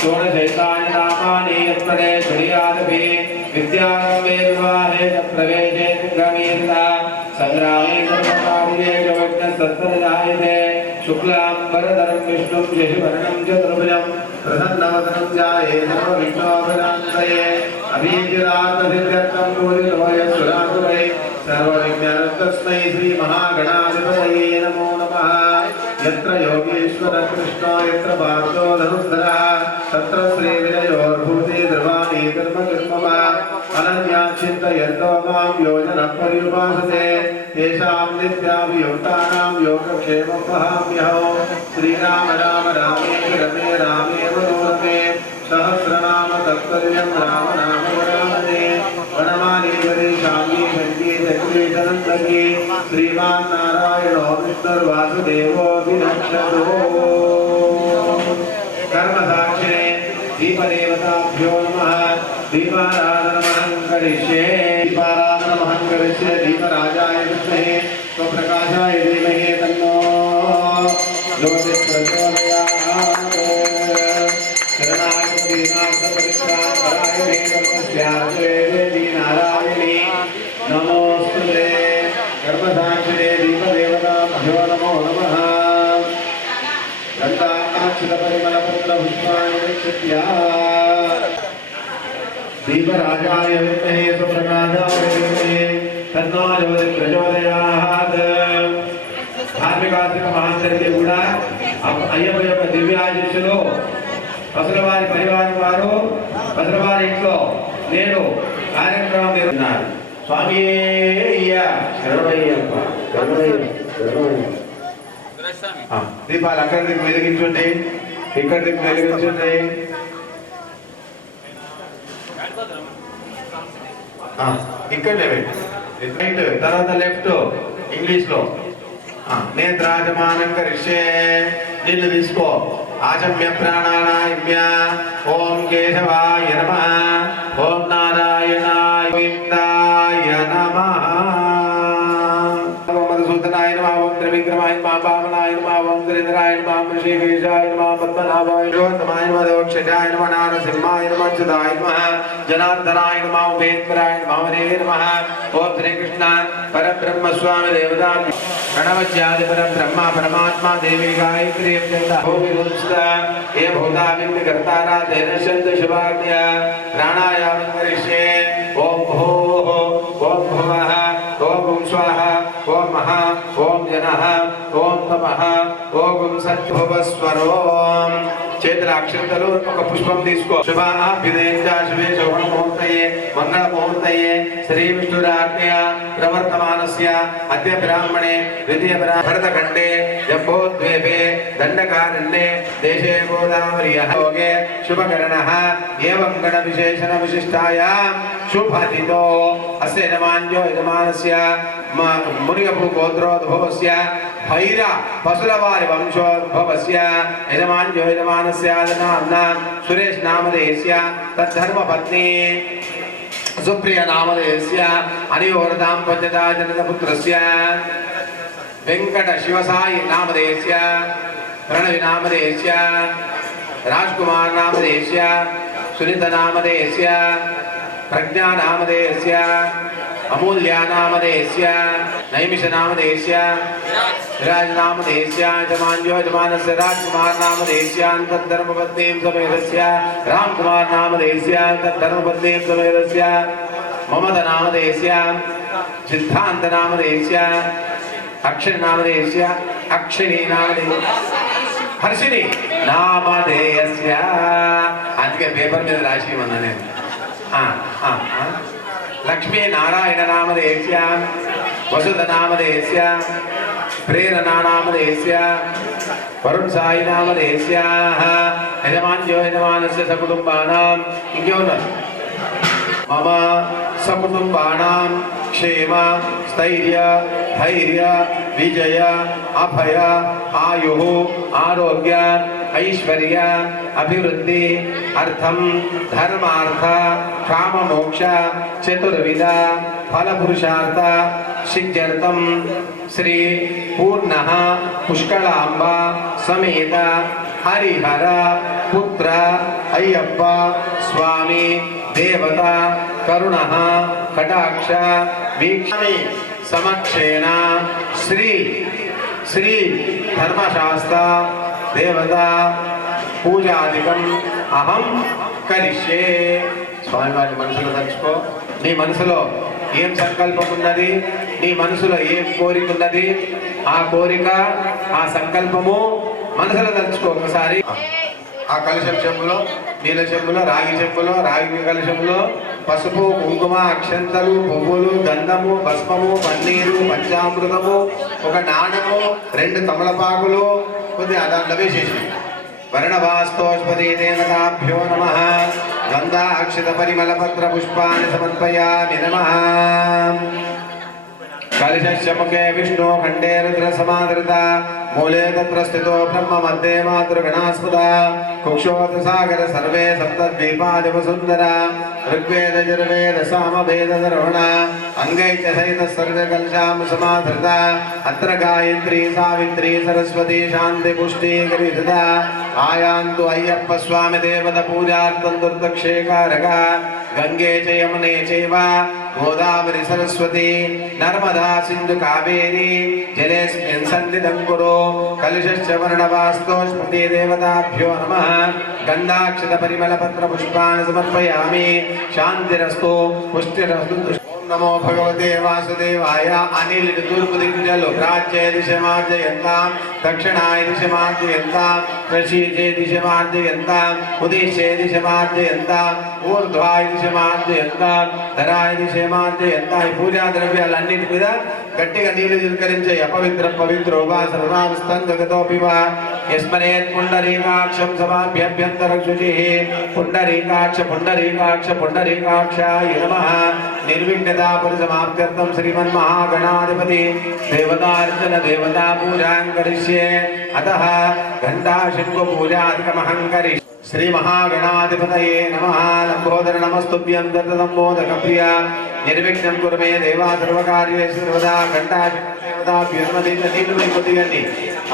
षोडशैतानि नामानि यत्पदे श्रीयादपि विद्यारम्भे विवाहे च प्रवेशे गमीर्ता संग्रामे कर्मकार्ये च विघ्नस्तत्तरजायते शुक्लाम्बरधरं विष्णुं शशिवर्णं चतुर्भुजं प्रसन्नवदनं ध्यायेत् सर्वविघ्नोपशान्तये अभीतिरात्मसिद्ध्यर्थं पूजितोऽय सुरासुरै सर्वविघ्नहरस्तस्मै श्रीमहागणाधिपतये नमो नमः। यत्र योगेश्वर कृष्णो यत्र पार्थो धनुर्धरः तत्र श्रीविजयोर्भूति ध्रुवाणी कर्मकर्मवा अनन्याचिन्तयन्तो मां योजनपर्युपासते तेषां नित्याभियुक्तानां योगक्षेमं वहाम्यहं। श्रीराम राम रामेति रमे रामे मनोरमे सहस्रनाम तत्तुल्यं राम नाम वरानने वनमाली वरेशामी शङ्की चक्री चनन्दकी श्रीमान् नारायणो विष्णुर्वासुदेवो विनक्षतो। कर्मसाक्षिणे दीपदेवताभ्यो नमः। दीपाराधनमहं करिष्ये दीपाराधनमहं करिष्ये दीपराजाय विद्महे स्वप्रकाशाय धीमहि तन्नो ज्योतिप्रचोदयात्। शरणागतदीनार्थपरित्राणपराय देवस्यार्थे देवी नारायणी नमोस्तुते। कर्मसाक्षिणे दीपदेवताभ्यो नमो नमः। गन्धाक्षतपरिमलपत्रपुष्पाणि निक्षिप्य दीपराजाय विद्महे स्वप्रकाशाय धीमहि तन्नो ज्योतिप्रचोदयात्। धार्मिकार्थिक మహాందరికీ కూడా అయ్యప్ప యొక్క దివ్యాశీస్సులు పసలవారి పరివారం వారు పసలవారి ఇంట్లో నేను కార్యక్రమం నిర్వహిస్తున్నారు. స్వామి శరణమయ్యప్ప దీపాలు అక్కడ దిక్కు వెలిగించండి, ఇక్కడ దిక్కు వెలిగించండి. ఇక్కడ తర్వాత లెఫ్ట్ ఇంగ్లీష్ లో నేత్రాజమానం కరిష్యే. నీళ్ళు తీసుకో. ఆచమ్య ప్రాణాయామ్య. ఓం కేశవాయ నమః. ఓం నారాయణాయ గోవిందాయ నమః. ఓం మధుసూదనాయ నమః. ఓం త్రివిక్రమాయ నమః. వామనాయ నమః. ఓం శ్రీధరాయ నమః. ఋషికేశాయ నమః. పద్మనాభాయ నమః. మధోక్షజాయ నమః. నారసింహాయ నమః. అచ్యుతాయ నమః. జనార్దనాయ నమః. ఉపేంద్రాయ నమః. హరే నమః. ఓం శ్రీకృష్ణ పరబ్రహ్మ స్వామి దేవతా प्रणवज्यादि परब्रह्म परमात्मा देवी गायत्री ये भूताविंद कर्तारा तेन शब्द शुभाज्ञा प्राणायाम करिष्ये। ओम भूः ओम भुवः ओम स्वाहा ओम महा ओम जनः ओम तपः ओम सत्भुवस्वरोम। చేతుల అక్షంతలు ఒక పుష్పం తీసుకో. శుభాభ్యుదయంచ శుభే శోభన ముహూర్తయే మంగళ ముహూర్తయే శ్రీ విష్ణురాజ్ఞయ ప్రవర్తమానస్య అద్య బ్రాహ్మణే ద్వితీయ భరతఖండే జంబోద్వీపే దండకారణ్యే దేశే గోదావరియః యోగే శుభకరణః ఏవం గణ విశేషణ విశిష్టాయాం శుభతితో అస్య యజమాన్యో యజమానస్య మునిగపు గోత్రోద్భవస్య భైర పశులవారి వంశోద్భవస్య యజమాన్యో యజమానస్య నామ్నాం సురేష్ నామధేయస్య తద్ధర్మపత్ని సుప్రియ నామధేయస్య అనియోరదాం పంచదా జనకపుత్రస్య వెంకట శివసాయి నామధేయస్య ప్రణవి నామధేయస్య రాజ్కుమార్ నామధేయస్య సునీత నామధేయస్య ప్రజ్ఞా నామధేయస్య अमूल्या नामधेयस्य नैमिष नामधेयस्य विराज नामधेयस्य यजमान्यो यजमानस्य राजकुमार नामधेयस्य तद्धर्मपत्नीं समेतस्य रामकुमार नामधेयस्य तद्धर्मपत्नीं समेतस्य ममता नामधेयस्य सिद्धांत नामधेयस्य अक्षर नामधेयस्य अक्षिणी नामधेयस्य हर्षिणी नामधेयस्य అందుకే పేపర్ మీద రాసి ఉన్నా నేను. लक्ष्मी नारायण नामधेयस्य वसुध नामधेयस्य प्रेरणा नामधेयस्य वरुण साई नामधेयस्य यजमान्यो यजमानस्य सकुटुम्बानां मम सकुटुम्बानां क्षेम स्थैर्य धैर्य विजय अभय आयुः आरोग्य ऐश्वर्य अभिवृद्धि अर्थम धर्मार्थ काम मोक्ष चतुर्विध फल पुरुषार्थ सिद्ध्यर्थम శ్రీ పూర్ణ పుష్కళాంబ సమేత హరిహర పుత్ర అయ్యప్ప స్వామి దేవత కరుణ కటాక్ష వీక్షమి సమక్షేణ శ్రీ శ్రీ ధర్మశాస్త్ర దేవత పూజాదికం అహం కరిష్యే. స్వామివారి మనసులో తలుచుకో. నీ మనసులో ఏం సంకల్పం ఉన్నది, నీ మనసులో ఏం కోరిక ఉన్నది, ఆ కోరిక ఆ సంకల్పము మనసులో తలుచుకో ఒకసారి. ఆ కలశం చెంబులో, నీల చెంబులో, రాగి చెంబులో, రాగి కలశంలో పసుపు కుంకుమ అక్షంతలు పువ్వులు గంధము భస్మము పన్నీరు పంచామృతము ఒక నాణము 2 తమలపాకులు కొద్దిగా దాంట్లో వేసేసి వర్ణవాస్తోష్పతి దేవతాభ్యో నమః గంధాక్షిత పరిమళ పత్ర పుష్పాన్ని సమర్పయామి నమః. कलशस्य मुखे विष्णु खंडे रुद्र समादृता मूले तत्र स्थितो ब्रह्म मध्ये मातृगणास्पदा कुक्षोत सागर सर्वे सप्तद्वीपादिव सुंदरा ऋग्वेद यजुर्वेद सामवेद दर्वण अंगैश्च सहित सर्व कलशाम समाधृता अत्र गायत्री सावित्री सरस्वती शांति पुष्टि करिता आयान्तु अय्यप्प स्वामी देवत पूजार्थं दुर्दक्षेकारक गंगे च यमुने चैव गोदावरी सरस्वती नर्मदा सिंधु कावेरी जलेस्मिन् सन्निधं कुरु. कलशश्च वर्णवास्तोष्पति देवताभ्यो नमः गन्धाक्षत परिमल पत्र पुष्पाणि समर्पयामि. शान्तिरस्तु पुष्टिरस्तु. नमो भगवते वासुदेवाय. अनिल तूर्पु दिग्जलो प्राच्ये दिशमार्जयन्तां दक्षिणाय दिशमार्जयन्तां प्रशीचे दिशमार्जयन्तां उदिशे दिशमार्जयन्तां ऊर्ध्वाय दिशमार्जयन्तां धराय दिशमार्जयन्तां. पूजा द्रव्यालन्निंటి మీద గట్టిగా నీళ్లు చిలకరించే అపవిత్ర పవిత్రో వా సర్వాంస్తంగతోపి వా యస్మరేత్ పుండరీకాక్షం సమాభ్యభ్యంతర శుచిః పుండరీకాక్ష పుండరీకాక్ష పుండరీకాక్షాయ నమః. निर्विघ्नता परिसमाप्त्यर्थं श्रीमन्महागणाधिपति देवतार्चन देवता पूजां करिष्ये. अतः घण्टाशङ्खु पूजादिकमहं करिष्ये. श्री महागणाधिपतये नमः. लंबोदर नमस्तुभ्यं दत्तमोदकप्रिया निर्विघ्नं कुरु मे देवा सर्वकार्येषु सर्वदा. घण्टाशङ्खदेवताभ्यो नमः.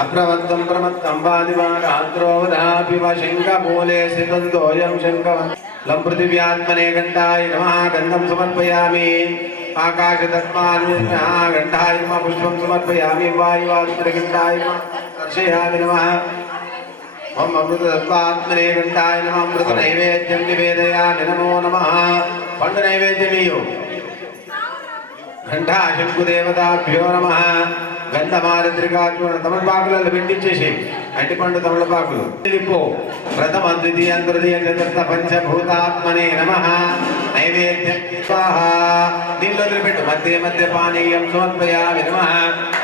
अप्रवत्तं प्रमत्तं वादिवारात्रोवदापि वा शङ्खमूले स्थितं तोयं शङ्खवत् लं पृथिव्यात्मने घण्टाय नमः. गन्धं समर्पयामि. आकाशतत्त्वान्वितः घण्टाय नमः. पुष्पं समर्पयामि. वायुवात्मने दर्शयामि नमः. ओम अमृततत्त्वात्मने घण्टाय नमः. अमृत नैवेद्यं निवेदयामि नमो नमः. पंड नैवेद्यमियो घंटा शंकु देवताभ्यो नमः. गंधमारद्रिकाचूर्ण तमलपाकुలలో పెట్టించేసి అట్టిపండు తమలపాకులు లిపో ప్రథమ ద్వితీయ తృతీయ చతుర్థ పంచభూతాత్మనే నమః. నైవేద్యం స్వాహా. దీనిలో పెట్టు మధ్య మధ్య పానీయం సమర్పయామి నమః.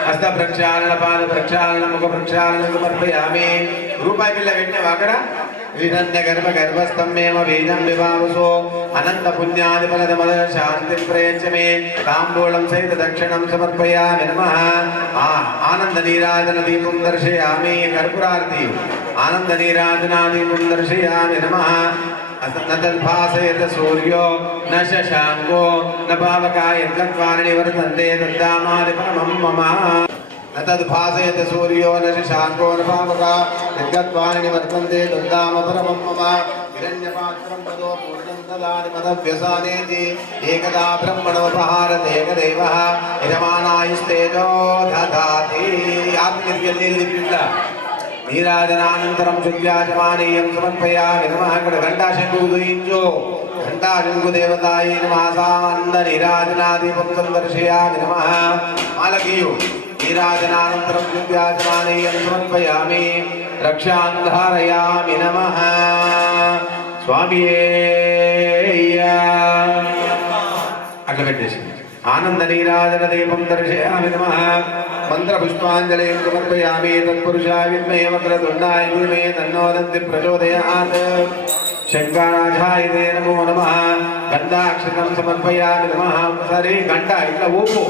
హస్త ప్రక్షాళన పాద ప్రక్షాళన ముఖ ప్రక్షాళన సమర్పయామి. రూపాయి బిళ్ళ పెట్టినవా అక్కడ విధన్య గర్భ గర్భస్థమేవ వేదం వివావసో అనంత పుణ్యాది ఫలదమద శాంతి ప్రయచ్చమే. తాంబూలం సహిత దక్షిణం సమర్పయామి నమః. ఆనంద నీరాజన దీపం దర్శయామి. కర్పూరారతి ఆనంద నీరాజనా దీపం దర్శయామి నమః. నతద్భాసయత సూర్యో న శశాంకో న పావకాయ యద్వారిణి వర్తంతే తద్దామాది పరమం మమ. నతద్భాసయత సూర్యో న శశాంకో న పావకా యద్వారిణి వర్తంతే తద్దామ పరమం మమ. హిరణ్యపాత్రం పదో పూర్ణం దదాని మదవ్యసానేతి ఏకదా బ్రహ్మణోపహారతే ఏకదేవః యజమానాయుస్తేజో దదాతి. ఆత్మనిర్గల్లిల్ల నీరాజనానంతరం శుద్ధ్యాచమానీయం సమర్పయామి నమః. ఇక్కడ ఘంటాశంకు ఉదయించు. ఘంటాశంకు దేవతాయ నమః. సానంద నీరాజనాదీపం సందర్శయామి నమః. మాలకీయు నీరాజనానంతరం శుద్ధ్యాచమానీయం సమర్పయామి. రక్షాంధారయామి నమః. స్వామియే అట్లా పెట్టేసి ఆనంద నీరాజన దీపం దర్శయామి నమః. మంత్ర పుష్పాంజలిం సమర్పయామి. తత్పురుషాయ విద్మహే వక్రతుండాయ ధీమహి తన్నో దంతి ప్రచోదయాత్. శంకరాచార్య నమో నమః. గంధాక్షతం సమర్పయామి నమః. ఒకసారి గంట ఇట్లా ఊపు.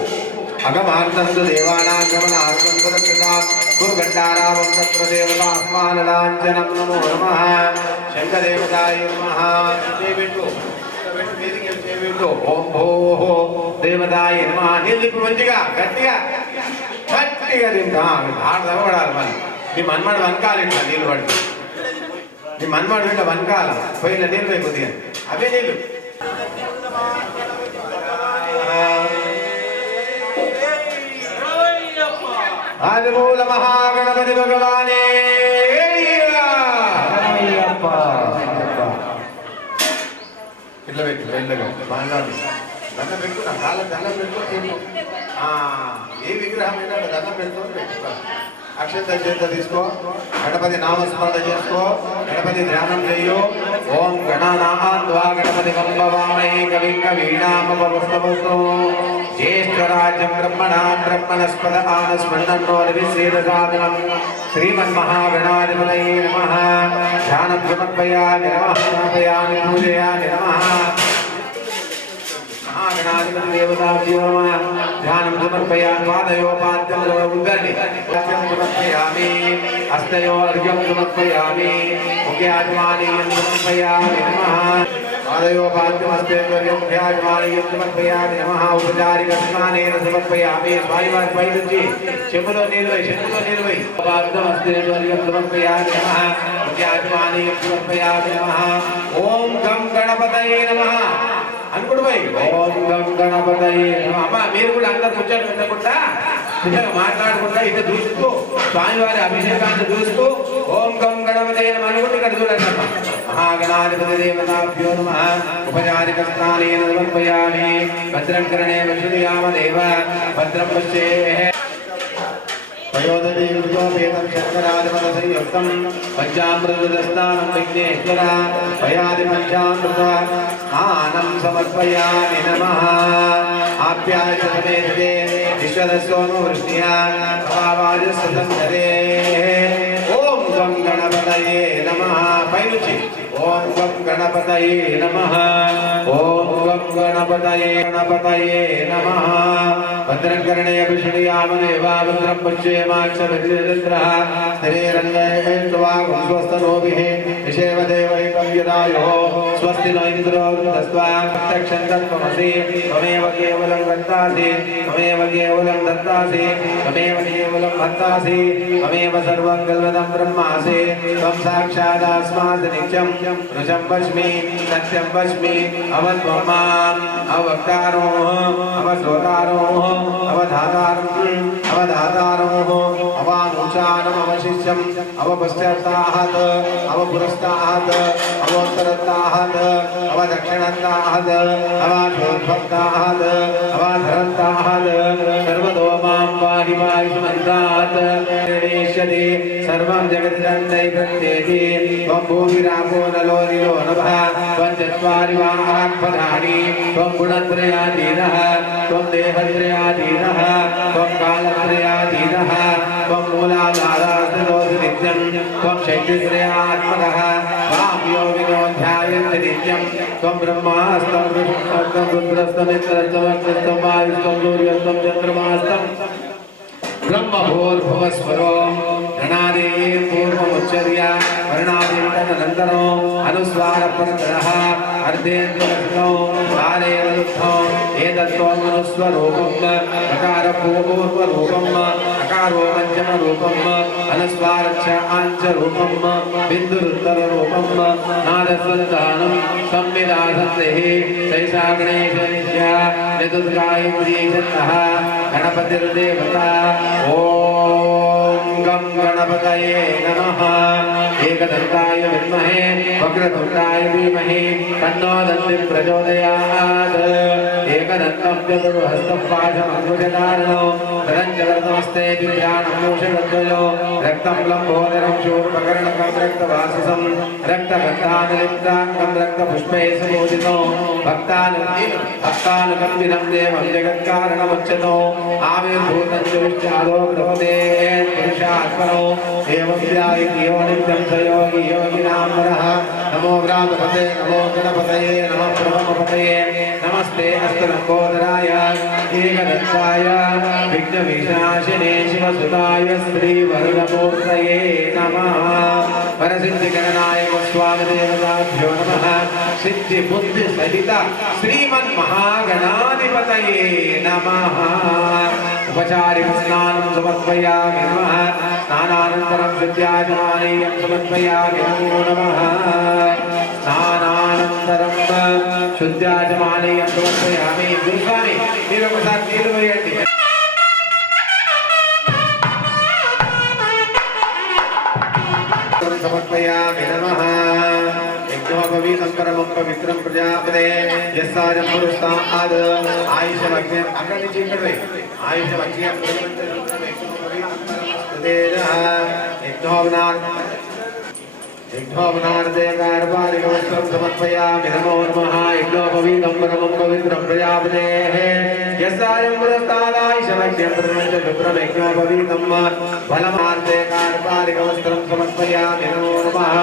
అగమార్తంతు దేవానాం గమనార్థం సురక్షితాం గురు గంటారావం తత్ర దేవతాత్మానలాంఛనం నమో నమః. శంకరదేవతాయ నమః. చేపెట్టు చేపెట్టు. ఓం భో దేవతాయ నమః. నీళ్ళు మంచిగా గట్టిగా గట్టిగా తింటా ఆడ తగ్గబడాలి మళ్ళీ నీ మన్మాడు వనకాలి ఇట్లా నీళ్ళు పడి నీ మన్మాడు ఇట్లా వనకాల పోయిన నీళ్ళు పోయి కొద్దిగా అవే నీళ్ళు ఆదిమూల మహాగణపతి భగవానే ఇట్లా పెట్టు వెళ్ళగా బాగా దండం పెట్టుకున్నా కాళ్ళ దండం పెట్టుకో ఏ విగ్రహం అయినా దండం పెట్టుకొని పెట్టుకో అక్షంత చేత తీసుకో గణపతి నామస్మరణ చేసుకో గణపతి ధ్యానం చెయ్యో ఓం గణనాద్వా గణపతి వంభవామై కవిం కవీనామవస్తవస్తు జ్యేష్ఠరాజ్యం బ్రహ్మణా బ్రహ్మణస్పద ఆనస్మన్నోర్విశ్రేదసాదనం శ్రీమన్మహాగణాధిపతయే నమః ధ్యానం సమర్పయామి నమః సమర్పయామి పూజయామి నమః महागणाधिपति देवताभ्यो नमः ध्यानं समर्पयामि पादयोपाद्यं उद्गर्णि वाक्यं समर्पयामि हस्तयो अर्घ्यं समर्पयामि मुख्याजमानीयं समर्पयामि नमः पादयोपाद्यं हस्तेन्द्रियं मुख्याजमानीयं समर्पयामि नमः उपचारिकस्नानेन समर्पयामि स्वामिवारि पैरुचि చెంబులో నీళ్ళు వేయి పాద్యం హస్తేन्द्रियं समर्पयामि नमः मुख्याजमानीयं समर्पयामि नमः ఓం గం గణపతయే నమః అనుకుడు పోయి ఓం గం గణపతయే అమ్మ మీరు కూడా అందరు ముచ్చట్లు వినకుండా నిజంగా మాట్లాడుకుంటా ఇటు చూస్తూ స్వామివారి అభిషేకాన్ని చూస్తూ ఓం గం గణపతయే నమః అనుకుంటే ఇక్కడ చూడండి అమ్మ మహాగణాధిపతి దేవతాభ్యో నమః ఉపచారిక స్నానేన సమర్పయామి భద్రం కరణే విష్ణుయామ దేవ భద్రం పశ్యేః పయోదతి విద్యోపేతం శంకరాధిపతయుక్తం పంచామృతదస్తానం విఘ్నేశ్వర పయాది పంచామృత స్నానం సమర్పయామి నమః ఆప్యాయ సమేతే విశ్వదస్సోను వృష్ణ్యా భావాజస్సంధరే ఓం గం గణపతయే నమః పైనుచి ఓం గం గణపతయే నమః ఓం గం గణపతయే నమః భద్రం కర్ణే విష్ణుయామ దేవా భద్రం పశ్యేమాక్షమిత్రేంద్రః స్థిరేరంగైర్వాగం స్వస్తనోభిః విషేవ దేవైకం యదాయో స్వస్తి న ఇంద్రో వృద్ధస్త్వా ప్రత్యక్షంతత్వమసి త్వమేవ కేవలం దత్తాసి త్వమేవ కేవలం దత్తాసి త్వమేవ కేవలం భక్తాసి త్వమేవ సర్వం కల్వదం బ్రహ్మాసి త్వం సాక్షాదాస్మాద్ నిత్యం ఋషం వస్మి సత్యం వస్మి అవత్వం మాం అవక్తారో అవశ్రోతారో అవధాతారో అవానుచానం అవశిష్యం అవపశ్చాత్తాహత్ అవపురస్తాహత్ అవోత్తరస్తాహత్ అవదక్షిణస్తాహత్ అవాధోద్భక్తాహత్ అవాధరంతాహత్ సర్వతో మాం పాహి పాహి సుమంతాత్ గణేష్యతి సర్వం జగద్దండై ప్రత్యేతి త్వం భూమిరాపో నలో నిలో నభః త్వం చత్వారి వాహాత్పదాని త్వం గుణత్రయాధీనః త్వం దేహత్రయాధీనః త్వం కాలత్రయాధీనః త్వం మూలాధారాస్తదోసి నిత్యం త్వం శక్తిత్రయాత్మకః త్వాం యోగినో ధ్యాయంతి నిత్యం త్వం బ్రహ్మాస్తం విష్ణుస్తం రుద్రస్తమిత్రస్తమగ్నిస్తం వాయుస్తం సూర్యస్తం చంద్రమాస్తం బ్రహ్మభూర్భువస్వరో గణాదే పూర్వముచ్చర్య వర్ణాదింతనంతరో అనుస్వారపరతరః అర్ధేంద్రో సారేవలుప్తో ఏతత్వమనుస్వరూపం అకార పూర్వరూపం అకారో మధ్యమ రూపం అనుస్వారచ్చ ఆంచ రూపం బిందురుత్తర రూపం నాదస్వదానం సంవిదాసందేః సైషా గణేశస్య చతుర్గాయత్రీశతః గణపతిర్దేవతా ఓం గం గణపతయే నమః ఏకదంతాయ విద్మహే వక్రతుండాయ ధీమహి తన్నో దంతి ప్రచోదయాత్ ఏకదంతం చతుర్హస్తం పాశమంకుశధారణో ధనంచలనమస్తే దివ్యానమూషగద్వయో రక్తం లంబోదరం శూర్పకర్ణకం రక్తవాసిసం రక్తగంధానలిప్తాంగం రక్తపుష్పై సమోదితో భక్తానుకంబినం దేవం జగత్కారణముచ్యతో ఆవిర్భూతం చుష్టాదో గృహదే పురుషాత్మనో ఏవం ధ్యాయిత్యో నిత్యం సయోగి యోగినాంబరః నమో వ్రాతపతే నమో గణపతయే నమః బ్రహ్మపతయే నమస్తే అస్తలంబోదరాయ ఏకదంతాయ విఘ్నవినాశినే శివసుతాయ శ్రీవరుణమూర్తయే నమః వరసిద్ధిగణనాయక స్వామి దేవతాభ్యో నమః సిద్ధి బుద్ధి సహిత శ్రీమన్మహాగణాధిపతయే నమః उपचारिकस्नानं समर्पयामि नमः स्नानानन्तरं शुद्ध्याचमानीयं समर्पयामि नमो नमः स्नानानन्तरं शुद्ध्याचमानीयं समर्पयामि गुरुस्वामी మీరు ఒకసారి నీళ్ళు పోయండి समर्पयामि नमः यज्ञोपवीतं परमं पवित्रं प्रजापते यस्साजं पुरुषाद आयुषमग्निं अక్కడ నుంచి ఇక్కడ आयुषमग्निं यज्ञोपनार्देकारपालिकवस्त्रं समर्पयामि नमो नमः यज्ञोपवीतं परमं पवित्रं प्रजापतेः यस्सायं पुरस्तादायुषमग्निं शुभ्रं यज्ञोपवीतं फलमार्देकारपालिकवस्त्रं समर्पयामि नमो नमः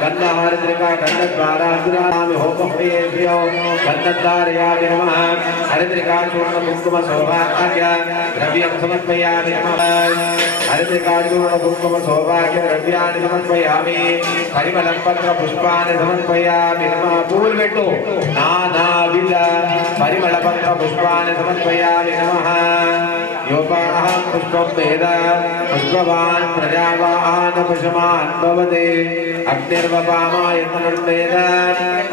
गन्धहरिद्रिका गन्धद्वाराग्रामि होमहव्येभ्यो गन्धद्वारयामि नमः हरिद्रिका चूर्ण कुङ्कुम सौभाग्य द्रव्यं समर्पयामि नमः हरिद्रिका चूर्ण कुङ्कुम सौभाग्य द्रव्याणि समर्पयामि परिमलं पत्र पुष्पाणि समर्पयामि नमः पूर्वेटु नानाविध परिमल पत्र पुष्पाणि समर्पयामि नमः योपाहं पुष्पं वेद पुष्पवान् प्रजावान् पशुमान् भवते अग्निर्वपामायतनं वेद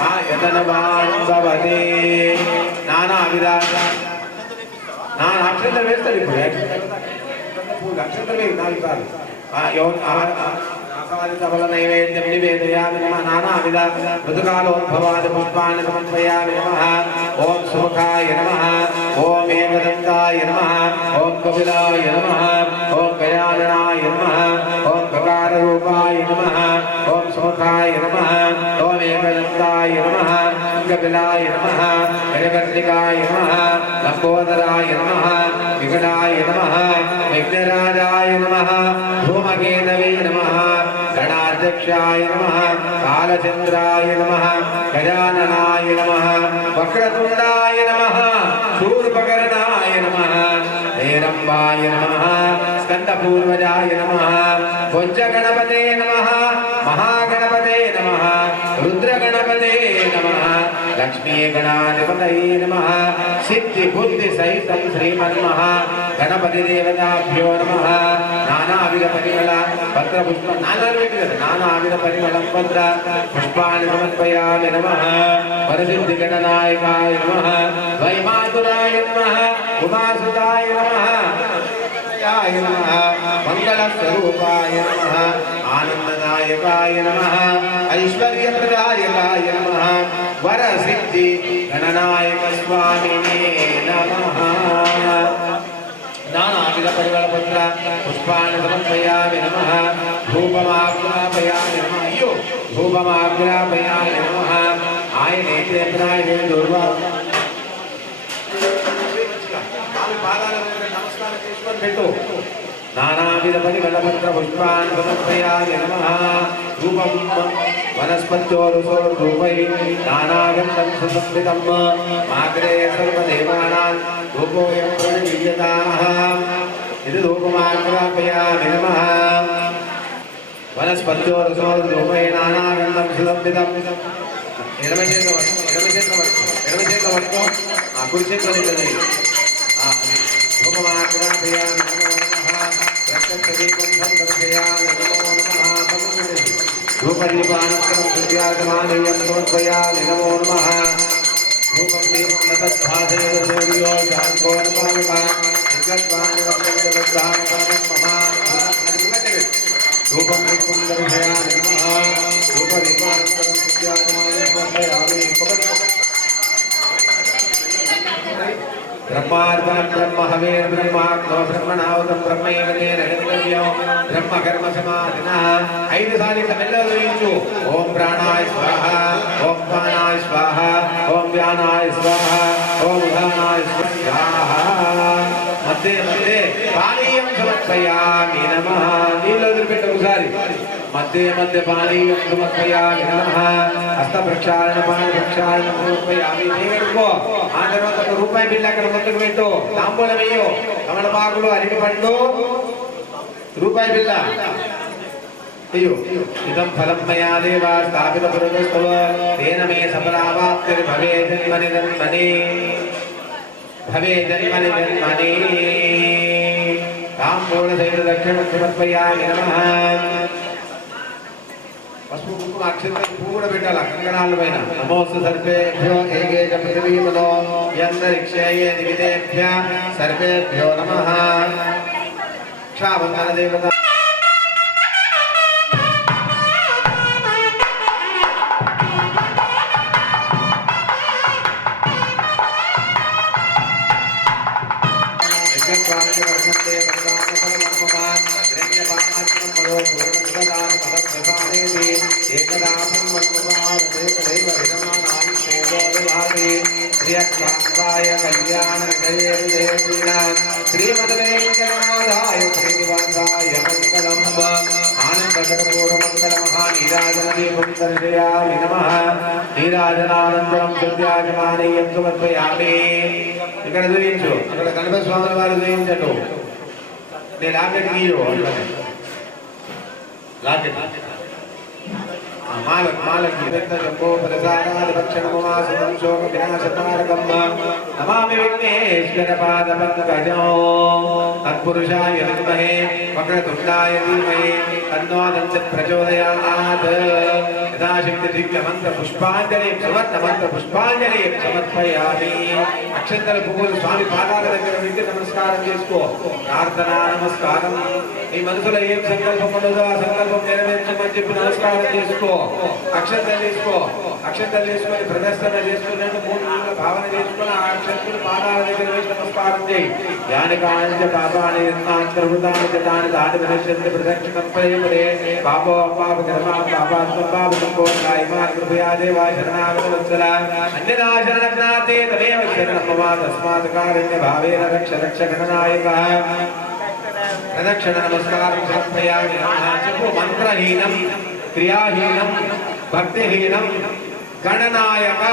आयतनवान् भवते नानाविध अक्षर वेस्ताరు ఇప్పుడు అక్షంతలు వేయి सबल नैवेद्यं निवेदयामि नमः नानाविध मृदुकालोद्भवादि पुष्पाणि समर्पयामि नमः ओम सुमुखाय नमः ओम एकदन्ताय नमः ओम कपिलाय नमः ओम गजाननाय नमः ओम गकाररूपाय नमः ओम सुमुखाय नमः ओम एकदन्ताय नमः कपिलाय नमः गजकर्णिकाय नमः लंबोदराय नमः विकटाय नमः विघ्नराजाय नमः धूमकेतवे नमः गणाध्यक्षाय नमः कालचंद्राय नमः गजाननाय नमः वक्रतुंडाय नमः शूर्पकर्णाय नमः हेरंबाय नमः स्कंदपूर्वजाय नमः भुजगणपते नमः महागणपते नमः रुद्रगणपते नमः लक्ष्मी गणाधिपतये नमः सिद्धि बुद्धि सहितं श्रीमन्मः गणपति देवताभ्यो नमः नानाविध परिमल पत्र पुष्प नानाविध परिमलं पत्र पुष्पाणि समर्पयामि नमः वरसिद्धि गणनायकाय नमः वैमातुराय नमः उमासुताय नमः नमः मंगलस्वरूपाय नमः आनंददायकाय नमः ऐश्वर्यप्रदायकाय नमः वरसिद्धि गणनायक स्वामिने नमः नानाविध परिमलपत्र पुष्पाणि समर्पयामि नमः धूपमाग्रापयामि नमः अय्यो धूपमाग्रापयामि नमः आयनेते प्रायणे दुर्वा नानाविध परिमलपत्र पुष्पाणि समर्पयामि नमः धूपं वनस्पत्योरुसोर्धूपैः नानागन्धं सुसंस्कृतं माग्रे सर्वदेवानां धूपोऽयं प्रणीयताः इति धूपमाग्रापयामि नमः वनस्पत्योरुसोर्धूपैः नानागन्धं सुसंस्कृतं ఎడమచేతవర్తం కుడి చేతిలో నిలది धूपमाग्रापयामि धूपदीपानन्तरं विद्यागमानीयं समर्पयामि नमो नमः धूपं दीपं तद्भासेन सूर्यो शान्तो नमः धूपं दीपं दर्शयामि नमः धूपदीपानन्तरं विद्यागमानीयं समर्पयामि ब्रह्मार्पणं ब्रह्म हवेर् ब्रह्माग्नो ब्रह्मणाहुतं ब्रह्मैव तेन गन्तव्यो ब्रह्म कर्म समाधिनः ऐदु सार्లు మెల్లగా చూయించు ఓం ప్రాణాయ స్వాహ ఓం ప్రాణాయ స్వాహ ఓం వ్యానాయ స్వాహ ఓం ఉదానాయ స్వాహ మధ్య మధ్య పానీయం సమర్పయామి నమః నీళ్ళు వదిలిపెట్టు ఒకసారి మధ్య మధ్య పానీయం సమర్పయామి నమః హస్త ప్రక్షాళన పాద ప్రక్షాళన సమర్పయామి నీవెట్టుకో ఆ తర్వాత ఒక రూపాయి బిళ్ళ అక్కడ ముందుకు పెట్టు తాంబూలం వేయు కమలపాకులు అరటి పండ్లు రూపాయి బిళ్ళ అయ్యో ఇదం ఫలం మయా దేవా స్థాపిత పురుషస్తవ తేన మే సఫలావాప్తిర్భవేత్ జన్మని జన్మని भवे जन्मनि जन्मनि ताम्बूलसहित दक्षिणं समर्पयामि नमः पशु कुंकुम अक्षत पूर्ण बेटाला कंकणाल पైన नमोस्तु सर्वेभ्यो एकेक पृथ्वीमनो यन्तरिक्षये निविदेभ्यः सर्वेभ्यो नमः क्षावन्दन देवता నీరాజనానందరం సత్యాగమానీయం సమర్పయామి ఇక్కడ చూయించు అక్కడ గణపతి స్వామి వారు చూయించండు నేను లాకెట్ గీయు లాకెట్ మాలక్ మాలక్ జంబో ప్రసాదాది భక్షణమాసనం శోక వినాశతారకం నమామి విఘ్నేశ్వర పాద పంకజం తత్పురుషాయ విద్మహే వక్రతుండాయ ధీమహి తన్నో దంత ప్రచోదయాత్ యథాశక్తి దివ్య మంత్ర పుష్పాంజలి సువర్ణ మంత్ర పుష్పాంజలి సమర్పయామి అక్షంతల పువ్వులు స్వామి పాదాల దగ్గర పెట్టి నమస్కారం చేసుకో ప్రార్థన నమస్కారం ఈ మనసులో ఏం సంకల్పం ఉండదో ఆ సంకల్పం నెరవేర్చమని చెప్పి నమస్కారం చేసుకో అక్షంతలు తీసుకో అక్షంతలు తీసుకొని ప్రదర్శన చేసుకున్నట్టు 3 నిమిషాల భావన చేసుకుని ఆ అక్షంతలు పాదాల దగ్గర వేసి నమస్కారం చేయి యాని కాంచ పాపాని అంతర్హృతాని దాని దాని వినశ్యంతి ప్రదక్షిణం ప్రయమరే పాపో పాప కర్మ పాపాత్మ పాప సంకోచాయమా కృపయా దేవా శరణాగత వత్సల అన్యదా శరణజ్ఞాతే తదేవ శరణం మమ తస్మాత్ కారుణ్య భావేన రక్ష రక్ష గణనాయక ప్రదక్షిణ నమస్కారం సమర్పయామి చెప్పు మంత్రహీనం క్రియాహీనం భక్తిహీనం గణనాయక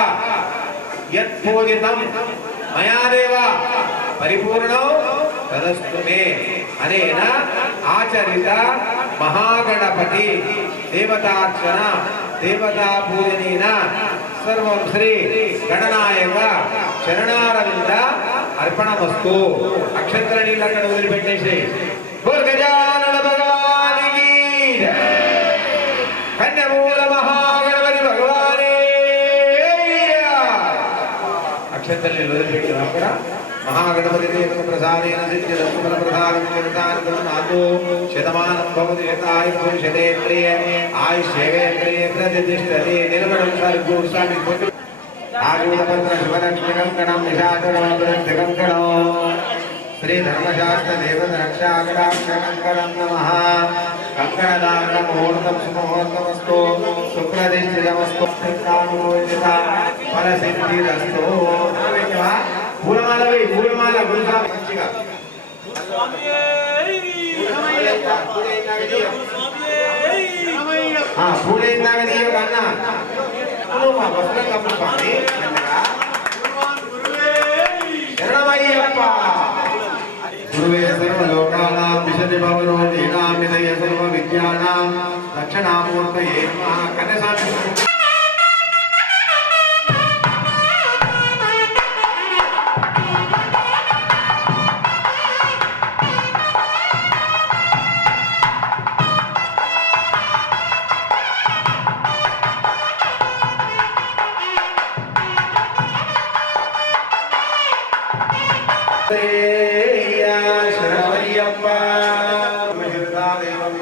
యత్ పూజితం మయా దేవ పరిపూర్ణం తదస్తు మే అనేన ఆచరిత మహాగణపతి దేవతార్చన దేవతా పూజనేన సర్వం శ్రీ గణనాయక చరణారవింద అర్పణమస్తు అక్షంతర నీళ్ళు అక్కడ వదిలిపెట్టేసి గజానన భగవానికి కన్యమూల మహాగణపతి భగవానే అక్షంతర నీళ్ళు వదిలిపెట్టిన అక్కడ మహాగణపతి దేవత ప్రసాదేన సిద్ధి దర్శన ప్రసాదం నిర్ధారితం నాతో శతమానం భవతి శతాయ పురుషదేంద్రియ ఆయుష్యేంద్రియ ప్రతిష్ఠతే నిలబడం సార్ గోస్వామి ఆజూడపత్ర శివలక్ష్మి కంకణం నిషాచరమంత్ర కంకణం శ్రీ ధర్మశాస్త్ర దేవత రక్షాకటాక్ష కంకణం నమః కంకణదాన ముహూర్తం సుముహూర్తమస్తు సుప్రతిష్ఠితమస్తు కామోజిత ఫలసిద్ధిరస్తు పూలమాల వేయి పూలమాల గురుస్వామి మంచిగా పూలైందాక తీయ కన్నా వస్త్రం కప్పు స్వామి శరణమయ్యప్ప గురువే సర్వలోకానాం విశతి భవనో దీనాం నిధయ సర్వ విద్యానాం దక్షిణామూర్తయే నమః కన్యస్వామి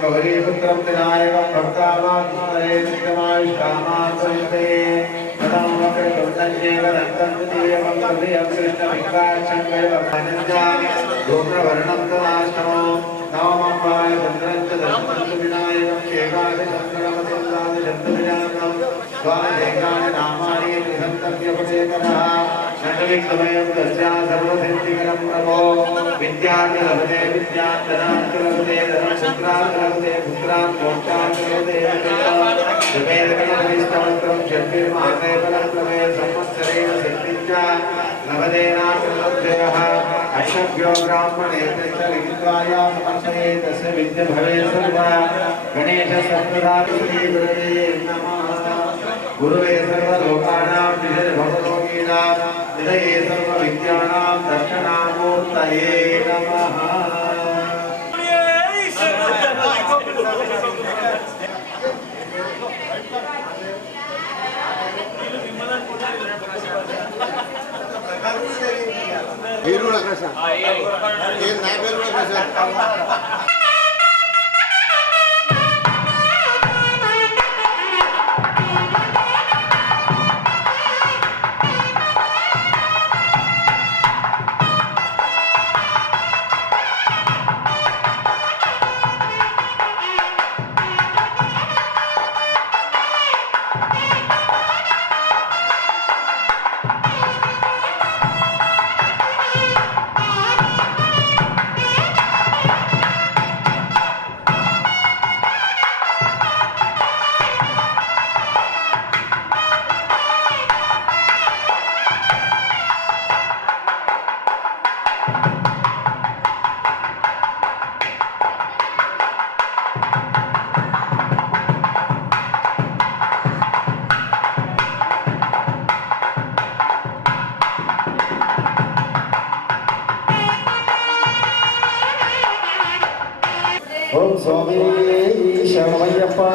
गौरीपुत्रं विनायकं भक्तावान्मायुष्कामात्मयुते ततं वक्रतुण्डन्येकदन्तं द्वितीयं तृतीयं कृष्णपिङ्गाक्षं वैवभानञ्जामि धूम्रवर्णं तदाष्टमो नवमं वायुपुत्रं च दशमं च विनायकं एकादशं द्वादशं द्वादशेकानि नामानि त्रिसप्तम्यपदेकरः षड्विक्रमयं तस्या सर्वसिद्धिकरं प्रभो विद्यार्थलभते विद्यार्थनार्थलभते धनपुत्रार्थलभते पुत्रान् मोक्षार्थलभते सुमेधगणपरिष्टमन्त्रं षड्भिर्मासे फलक्रमे संवत्सरेण सिद्धिश्च लभतेनार्थलभ्यः अक्षभ्यो ब्राह्मणेभ्यश्च लिखित्वाया समर्पये तस्य विद्या भवेत् सर्वा गणेशसप्तदाति श्रीगुरवे नमः गुरुवे सर्वलोकानां विजयभवलोकेन निधये सर्वविद्यानां दक्षिणामूर्तये नमः। ओम स्वामी शरणमय्यप्पा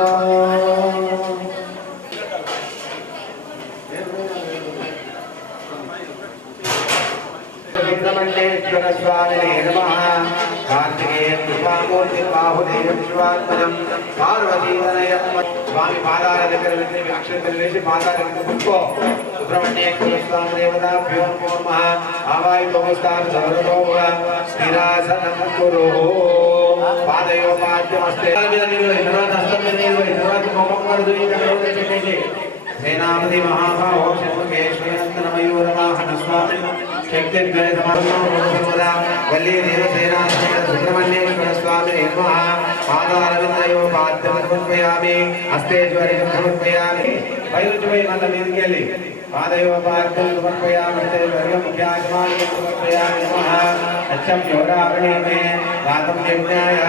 सुब्रह्मण्येश्वर स्वामिने नमः। कार्तिकेय कृपामूर्ति बाहुदेव विश्वात्मजं पार्वतीतनयं स्वामी पादाల దగ్గర అక్షంతలు వేసి పాదాల దగ్గర కూర్చో। సుబ్రహ్మణ్యేశ్వర స్వామి దేవతాభ్యో నమః। ఆవాయుతోస్తాం సర్వతోముఖ స్థిరాసనం కురు। పాదయోపాద్యమస్తే మీద నిలవ తర్వాత హస్తం మీద నిలవ తర్వాత ముఖం కడుదు ఇక్కడ పెట్టేసి సేనాపతి మహాభావో షణ్ముఖేశ్వరంతన మయూరవాహన స్వామి శక్తిద్వయ సమర్పణ వల్లీ దేవసేనా సుబ్రహ్మణ్యేశ్వర స్వామి నమః। పాదారవిందయోపాద్యం సమర్పయామి హస్తేశ్వరి సమర్పయామి పైరుచిపై మళ్ళీ మీదకి వెళ్ళి పాదయోపాద్యం సమర్పయామి హస్తేశ్వరి ముఖ్యాజమాని సమర్పయామి నమః। అచ్చం యోగావృణీమే గాతం యజ్ఞాయ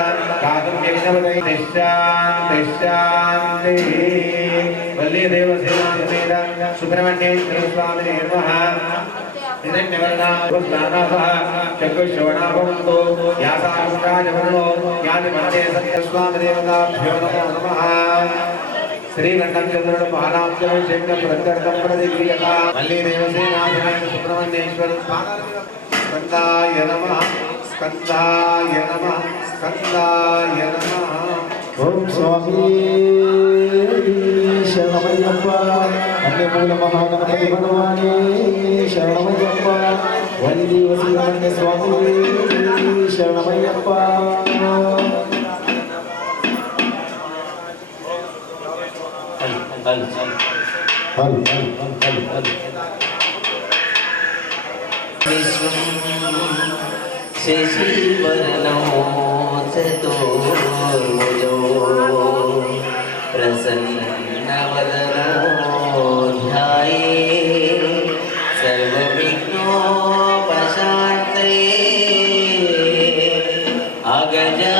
గాతం యజ్ఞవదై నిశ్శాంతి వల్లీ దేవసేనా సమేత సుబ్రహ్మణ్యేశ్వర స్వామి నమః। చక్షుశ్రవణాభవంతో యాసారాజవర్ణో జ్ఞానిమతే సత్యస్వామి దేవతాభ్యో నమో నమః। శ్రీకంఠం చంద్రుడు మహానాంశం శంకం ప్రత్యర్థం ప్రతిక్రియత వల్లీ దేవసేనాధిపతి సుబ్రహ్మణ్యేశ్వర స్కందాయ నమః స్కందాయ నమః స్కందాయ నమః। ओम स्वामी शरणमय्यप्पा अन्यमूल महागणपति भगवाने शरणमय्यप्पा वल्लीदेव सुब्रह्मण्य स्वामी शरणमय्यप्पा। शशिवर्णो चतुर्भुजो प्रसन्नवदनो ध्याये सर्वविघ्नोपशान्तये अगजा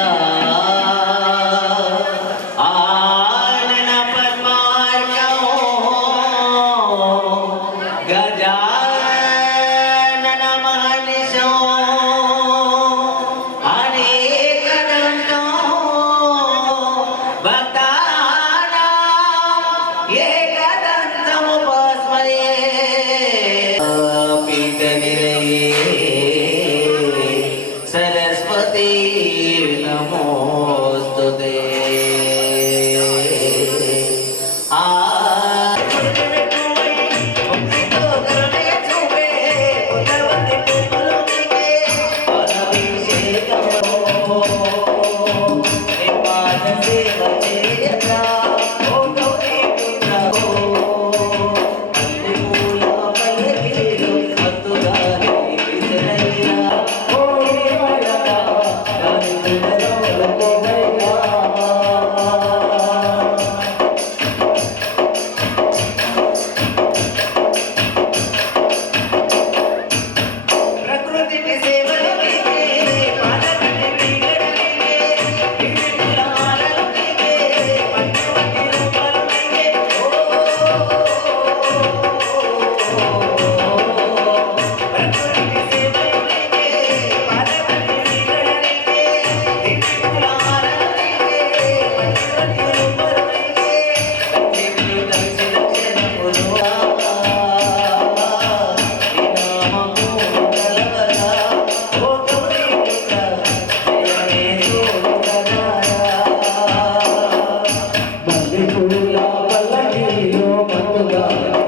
పూల పల్లకిలో మత్తుగా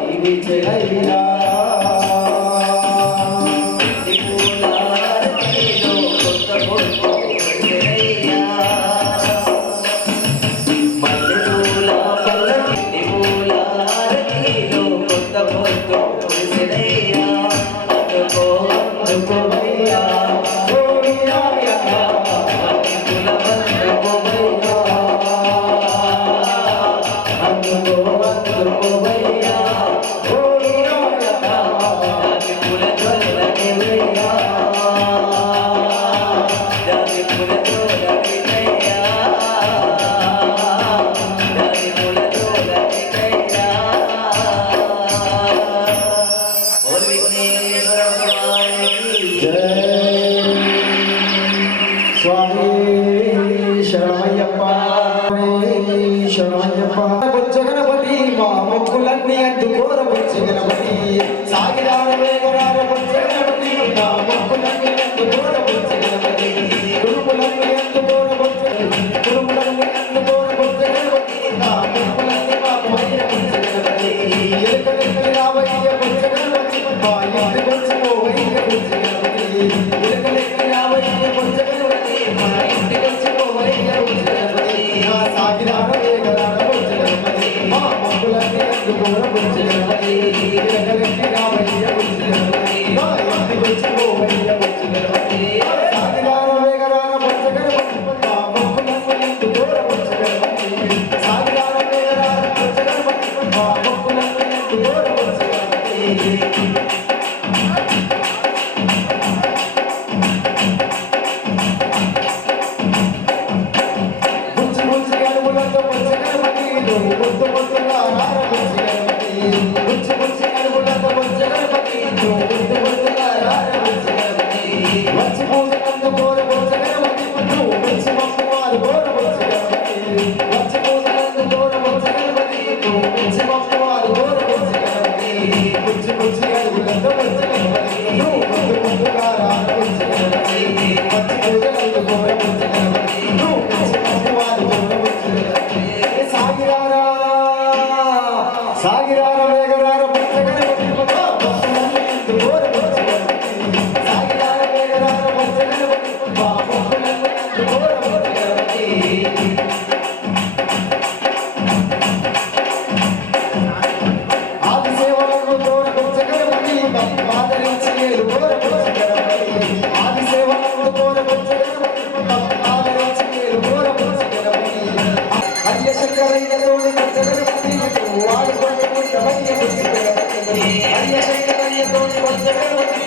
ఇది చెలయ్యా స్వామి శరణమయ్యప్ప శరణమయ్యప్ప బొజ్జ గణపతి మా మొక్కులన్నీ అందుకోర బొజ్జ గణపతి సాగిరార వేగరార బొజ్జ గణపతి మా మొక్కులన్నీ అందుకోర బొజ్జ గణపతి కురుములన్నీ అందుకోర బొజ్జ కురుములన్నీ అందుకోర బొజ్జ గణపతి మా మొక్కులన్నీ మాకు మైన బొజ్జ గణపతి ఎలకలెక్కలి రావయ్య బొజ్జ గణపతి మా ఇంటి బొజ్జ పోవయ్య బొజ్జ గణపతి ఎలకలెక్కలి రావయ్య బొజ్జ గణపతి మా ఇంటి బొజ్జ పోవయ్య బొజ్జ గణపతి మా సాగిరార వేగరార బొజ్జ గణపతి మా మొక్కులన్నీ అందుకోర బొజ్జ గణపతి ఎలకలెక్కలి రావయ్య బొజ్జ గణపతి మా ఇంటి బొజ్జ పోవయ్య బొజ్జ గణపతి సాగిరార వేగరార బొజ్జ గణపతి మా మొక్కులన్నీ అందుకోర బొజ్జ గణపతి సాగిరార వేగరార బొజ్జ గణపతి మా మొక్కులన్నీ అందుకోర బొజ్జ గణపతి సాగిరార వేగరార బొజ్జ గణపతి మా మొక్కులన్నీ అందుకోర బొజ్జ గణపతి సాగిరార వేగరార బొజ్జ గణపతి మా మొక్కులన్నీ అందుకోర బొజ్జ గణపతి ఆది సేవలను కోర బొజ్జ గణపతి ఆదరించి ఏలుకోర బొజ్జ గణపతి ఆది సేవలను కోర బొజ్జ గణపతి ఆదరించి ఏలుకోర బొజ్జ గణపతి అయ్య శంకరయ్యతోని బొజ్జ గణపతి వాడుకొని ఉండవయ్య బొజ్జ గణపతి అయ్య శంకరయ్యతోని బొజ్జ గణపతి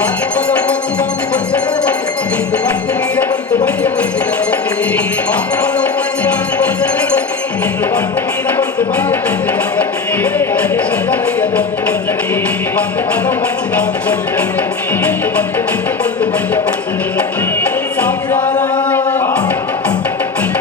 మానవలో మంచివాని బొజ్జ గణపతి నిన్ను భక్తి మీద కొలుతువయ్య బొజ్జ గణపతి మానవలో మంచివాని బొజ్జ గణపతి నిన్ను భక్తి మీద కొలుతువయ్య బొజ్జ గణపతి అయ్య శంకరయ్యతోని బొజ్జ గణపతి మానవలో మంచివాని బొజ్జ గణపతి నిన్ను భక్తి మీద కొలుతువయ్య బొజ్జ గణపతి సాగిరారా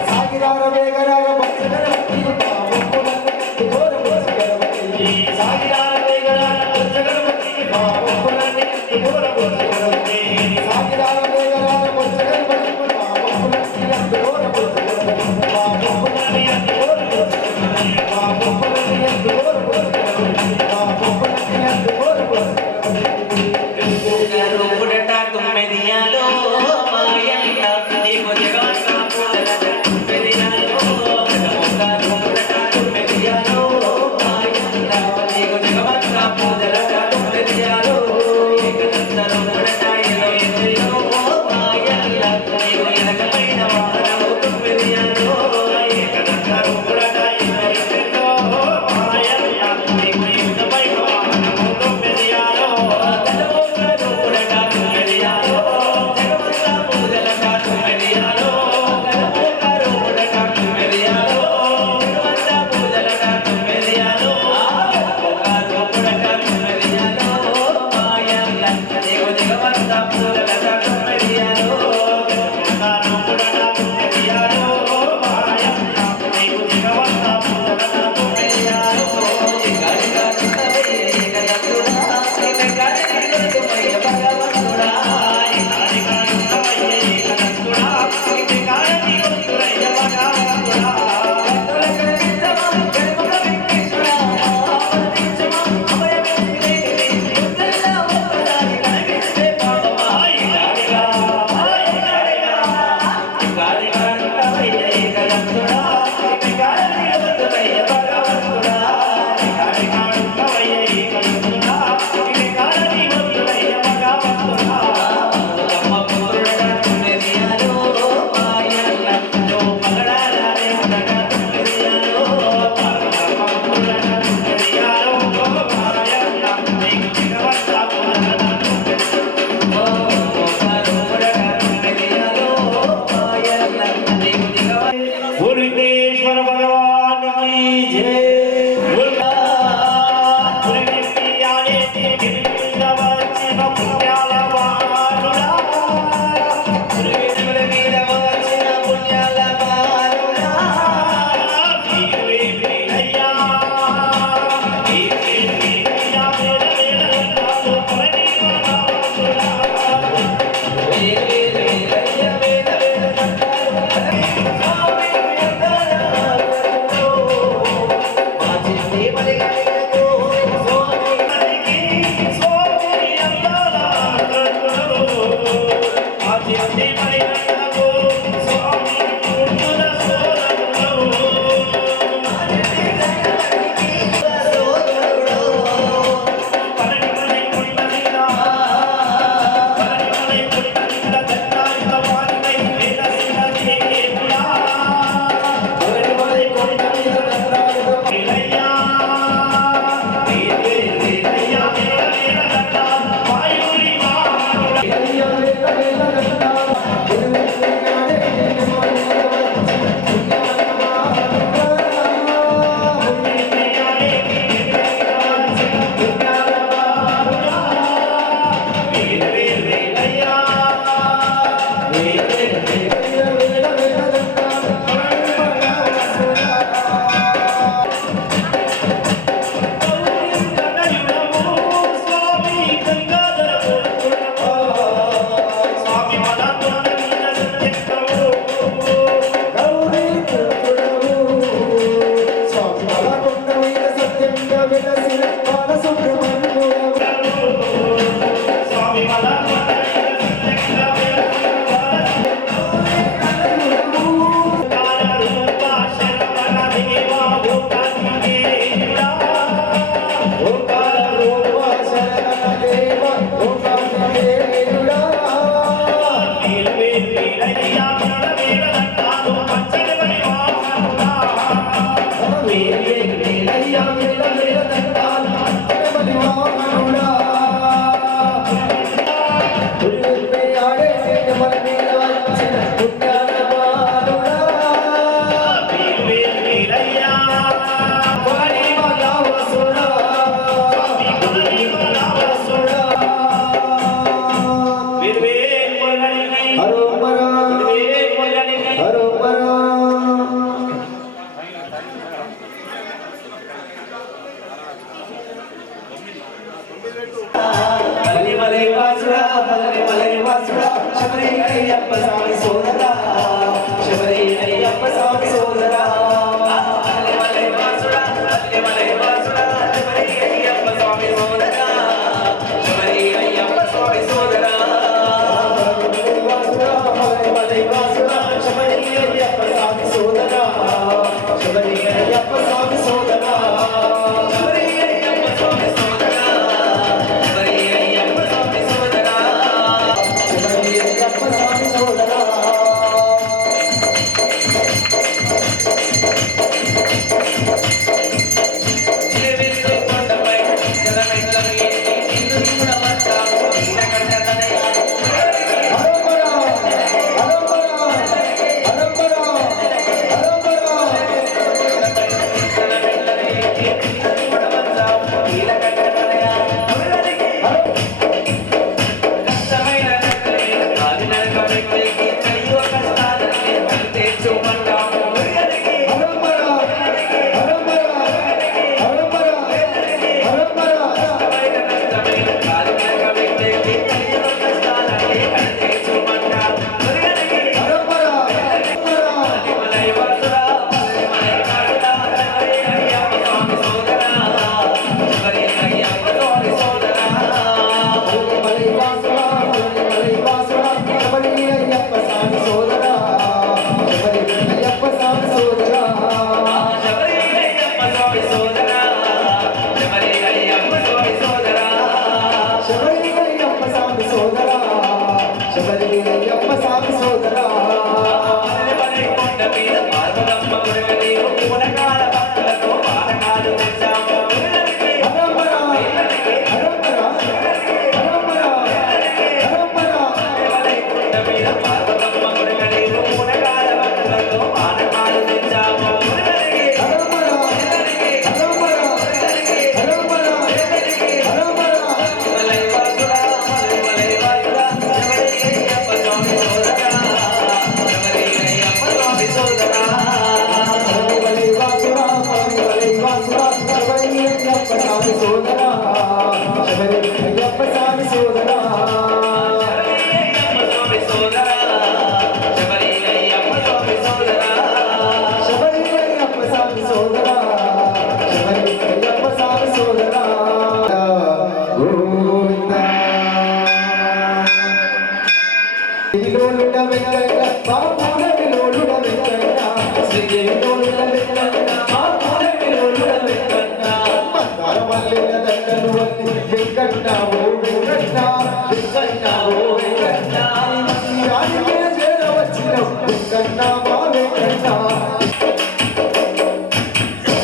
సాగిరార వేగరార బొజ్జ గణపతి మా మొక్కులన్నీ అందుకోర బొజ్జ గణపతి సాగిరార వేగరార బొజ్జ గణపతి మా మొక్కులన్నీ అందుకోర బొజ్జ గణపతి సాగిరార వేగరార బొజ్జ గణపతి మా మొక్కులన్నీ అందుకోర బొజ్జ గణపతి మా మొక్కులన్నీ అందుకోర బొజ్జ గణపతి మా మొక్కులన్నీ అందుకోర బొజ్జ గణపతి మా మొక్కులన్నీ అందుకోర బొజ్జ గణపతి పుడట తుమ్మెదియాలో మాయన్న మలై వాసుడా శబరి అయ్యప్ప స్వామి సోదరా శబరి అయ్యప్ప స్వామి సోదరా మలై వాసుడా శబరి అయ్యప్ప స్వామి సోదరా శబరి అయ్యప్ప స్వామి సోదరా మలై వాసుడా శబరి అయ్యప్ప స్వామి సోదరా శబరి అయ్యప్ప స్వామి సోదరా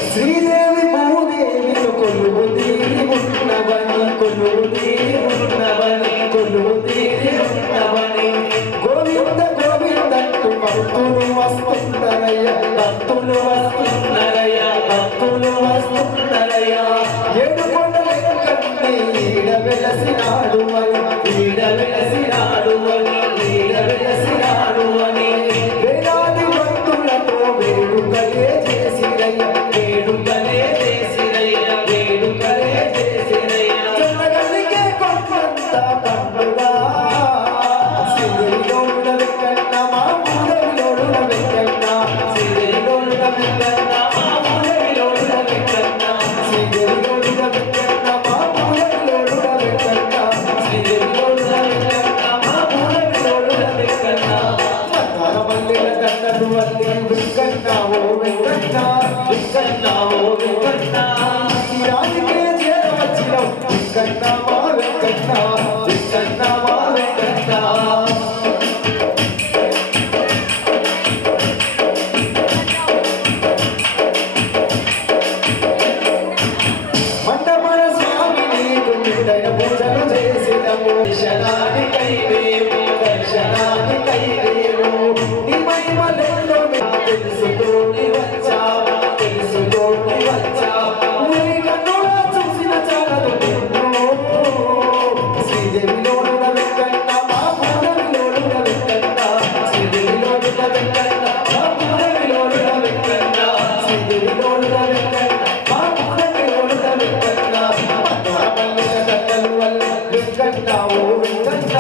శ్రీదేవి భూదేవి గోవింద గోవిందంటూ భక్తులు వస్తున్నారయ్య ఏడు కొండల కన్నీ ఈడ వెలసినాడు అని వేలాది భక్తులతో వేడుకలే చేసిరయ్య జనగలిగే కొండంత పండుగ శ్రీదేవిలోనుల వెంకన్న మా పూరవిలోనుల వెంకన్న శ్రీదేవిలోనుల వెంకన్న మా పూరవిలోనుల వెంకన్న శ్రీదేవిలోనుల వెంకన్న మా పూరవిలోనుల వెంకన్న శ్రీదేవిలోనుల వెంకన్న మా పూరవిలోనుల వెంకన్న మతాల మల్లెల దండలు వల్లి వెంకన్న ఓ వెంకన్న రాజుకే చేరవచ్చినావు వెంకన్న మా వెంకన్న మండపన స్వామి నీకు నిండైన పూజలు చేసినము దర్శనానికై మేము నీ మహిమలెన్నో తెలుసుకొని వచ్చా ఊరి కన్నులా చూసిన చాలదు నిన్ను శ్రీదేవిలోనుల వెంకన్న మా పూరవిలోనుల వెంకన్న శ్రీదేవిలోనుల వెంకన్న మా పూరవిలోనుల వెంకన్న శ్రీదేవిలోనుల వెంకన్న మా పూరవిలోనుల వెంకన్న మతాల మల్లెల దండలు వల్ల వెంకన్న ఓ వెంకన్న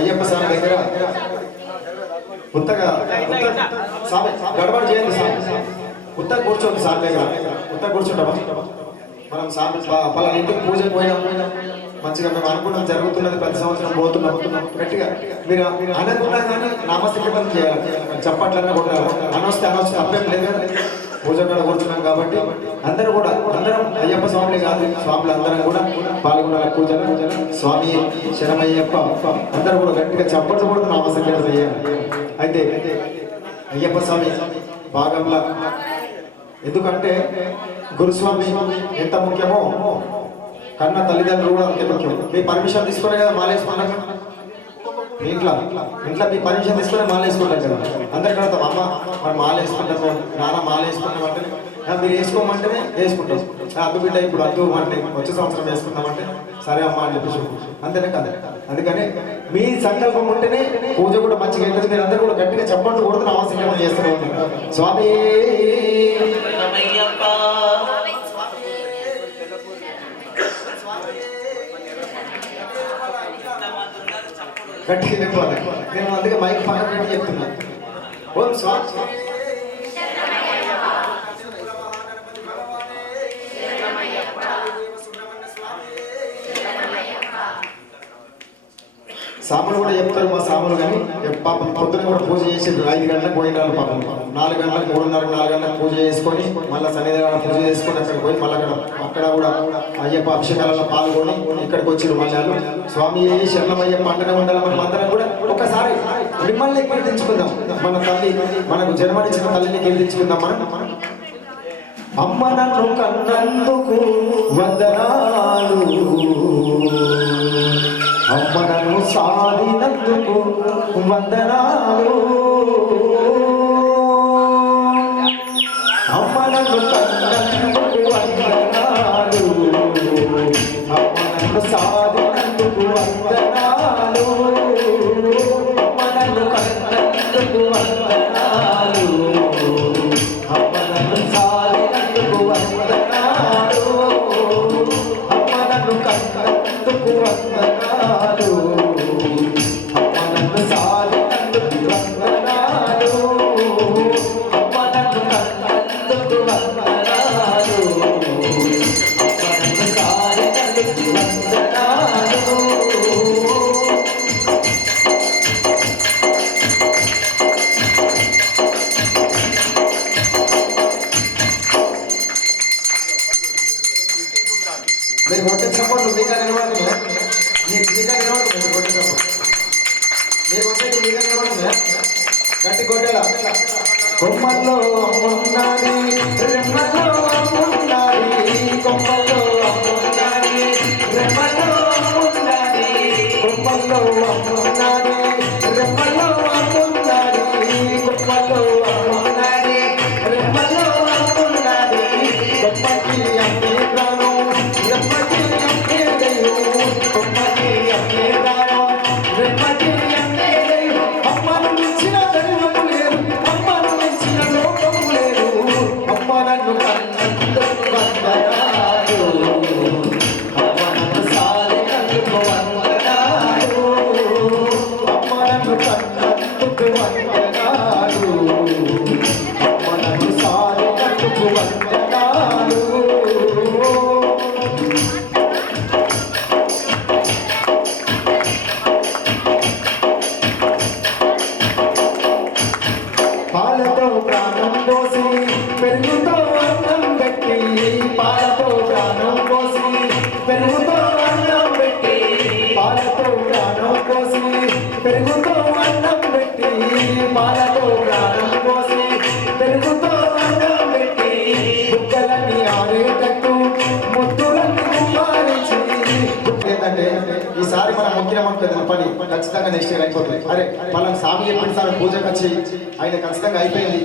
అయ్యప్ప స్వామి దగ్గర ఉత్తగా స్వామి గడబడి చేయండి స్వామి. ఉత్తగా కూర్చోండి స్వామి దగ్గర. ఉత్తగా కూర్చుంటామా మనం స్వామి పలానా ఇంటికి పూజకు పోయినాం, మంచిగా మేము అనుకున్నాం జరుగుతున్నది, ప్రతి సంవత్సరం పోతున్నాం గట్టిగా. మీరు అనుకున్నా కానీ నామస్థితం చేయాలి, చప్పట్లన్నా కొట్టాలి. అనొస్తే అప్పేం లేదు కదా, పూజ కూడా కూర్చున్నాం కాబట్టి అందరూ కూడా అందరం అయ్యప్ప స్వామిని కాదు స్వాములు అందరం కూడా పాల్గొనాలి పూజలు. స్వామి శరణమయ్యప్ప అందరూ కూడా గట్టిగా చప్పట్లు కూడా నామసంకరణ చేయాలి. అయితే అయ్యప్ప స్వామి భాగంలో ఎందుకంటే గురుస్వామి ఎంత ముఖ్యమో కన్న తల్లిదండ్రులు కూడా అంతే ముఖ్యం. మీ పర్మిషన్ తీసుకునే కదా మాలేసుకున్నాక మీ ఇంట్లో మీ పర్మిషన్ తీసుకునే మాలేసుకుంటాం కదా. అందరికీ అర్థం అమ్మ మరి మాలేసుకుంటాము, నాన్న మాలేసుకుంటాం అంటే మీరు వేసుకోమంటేనే వేసుకుంటాం. అద్దు బిడ్డ ఇప్పుడు అద్దు అంటే వచ్చే సంవత్సరం వేసుకుందామంటే సరే అమ్మ అని చెప్పేసి అంతేనే కదా. అందుకని మీ సంకల్పం ఉంటేనే పూజ కూడా మంచిగా అవుతుంది. మీరు అందరూ కూడా గట్టిగా చెప్పండి కూడా నామస్కారం చేస్తూనే ఉంటారు. స్వామి గట్టిగా చెప్పాలి. నేను అందుకే మైక్ పక్కన పెట్టి చెప్తున్నాను. ఓం స్వామి సాములు కూడా చెప్తారు మా సాములు. కానీ పాపం పొద్దున కూడా పూజ చేసి 5 గంటలకు పోయినారు పాపం. 4 గంటలకు 3:30 4 గంటలకు పూజ చేసుకొని మళ్ళీ సన్నిధానం పూజ చేసుకొని అక్కడికి పోయి మళ్ళీ అక్కడ కూడా అయ్యప్ప అభిషేకాలలో పాల్గొని ఇక్కడికి వచ్చిన మళ్ళీ స్వామి శరణమయ్యప్ప అంటనే ఉండాలి. మనం అందరం కూడా ఒకసారి మిమ్మల్ని కీర్తించుకుందాం. మన తల్లి మనకు జన్మనిచ్చిన తల్లిని కీర్తించుకుందాం. మనం అమ్మ నన్ను కన్నందుకు వందనాలు, అమ్మ నన్ను సాధినందుకు వందనాలు, అమ్మ నన్ను కన్నందుకు వందనాలు, అమ్మ నన్ను సాధినందుకు వందనాలు, అమ్మ నన్ను కన్నందుకు వందనాలు, అమ్మ నన్ను సాధినందుకు వందనాలు, అమ్మ నన్ను కన్నందుకు వందనాలు, అమ్మ నన్ను సాధినందుకు వందనాలు, అమ్మ నన్ను కన్నందుకు వందనాలు, అమ్మ నన్ను సాధినందుకు వందనాలు. మీరు కొట్టే చప్పట్లు మీకా నిలబడుతున్నాయా? మీకా నిలబడుతుంది మీరు కొట్టే చప్పట్లు. మీరు కొట్టేది మీకా నిలబడుతున్నాయా? గట్టి కొట్టేలా. కొమ్మల్లో అమ్మున్నది, రెమ్మల్లో అమ్మున్నది, కొమ్మల్లో అమ్మున్నది, రెమ్మల్లో అమ్మున్నది, కొమ్మల్లో అమ్మున్నది, రెమ్మల్లో అమ్మున్నది, కొమ్మల్లో అమ్మున్నది, రెమ్మల్లో అమ్మున్నది, కొమ్మకి అమ్మే ప్రాణం, రెమ్మకి అమ్మే దైవం, కొమ్మకి అమ్మే ప్రాణం, రెమ్మకి అమ్మే దైవం. అమ్మను మించిన దైవం లేదు, అమ్మను మించిన లోకం లేదు. అమ్మ నన్ను కన్నందుకు వందనాలు, అమ్మ నన్ను సాధినందుకు వందనాలు, అమ్మ నన్ను కన్నందుకు వందనాలు, అమ్మ నన్ను సాధినందుకు వందనాలు. పాలతో ప్రాణం పోసి పెరుగుతో అన్నం పెట్టి, పాలతో ప్రాణం పోసి పెరుగుతో అన్నం పెట్టి, పాలతో ప్రాణం పోసి పెరుగుతో అన్నం పెట్టి, పాలతో ప్రాణం పోసి పెరుగుతో అన్నం పెట్టి, బుక్కలన్నీ ఆరేటట్టు ముద్దులన్నీ కుమారించి. ఏంటంటే ఈసారి మనం మొక్కిన పని ఖచ్చితంగా నెక్స్ట్ ఇయర్ అయిపోతుంది. అరే మనం స్వామి చెప్పిన సార్ పూజకు వచ్చి ఆయన ఖచ్చితంగా అయిపోయింది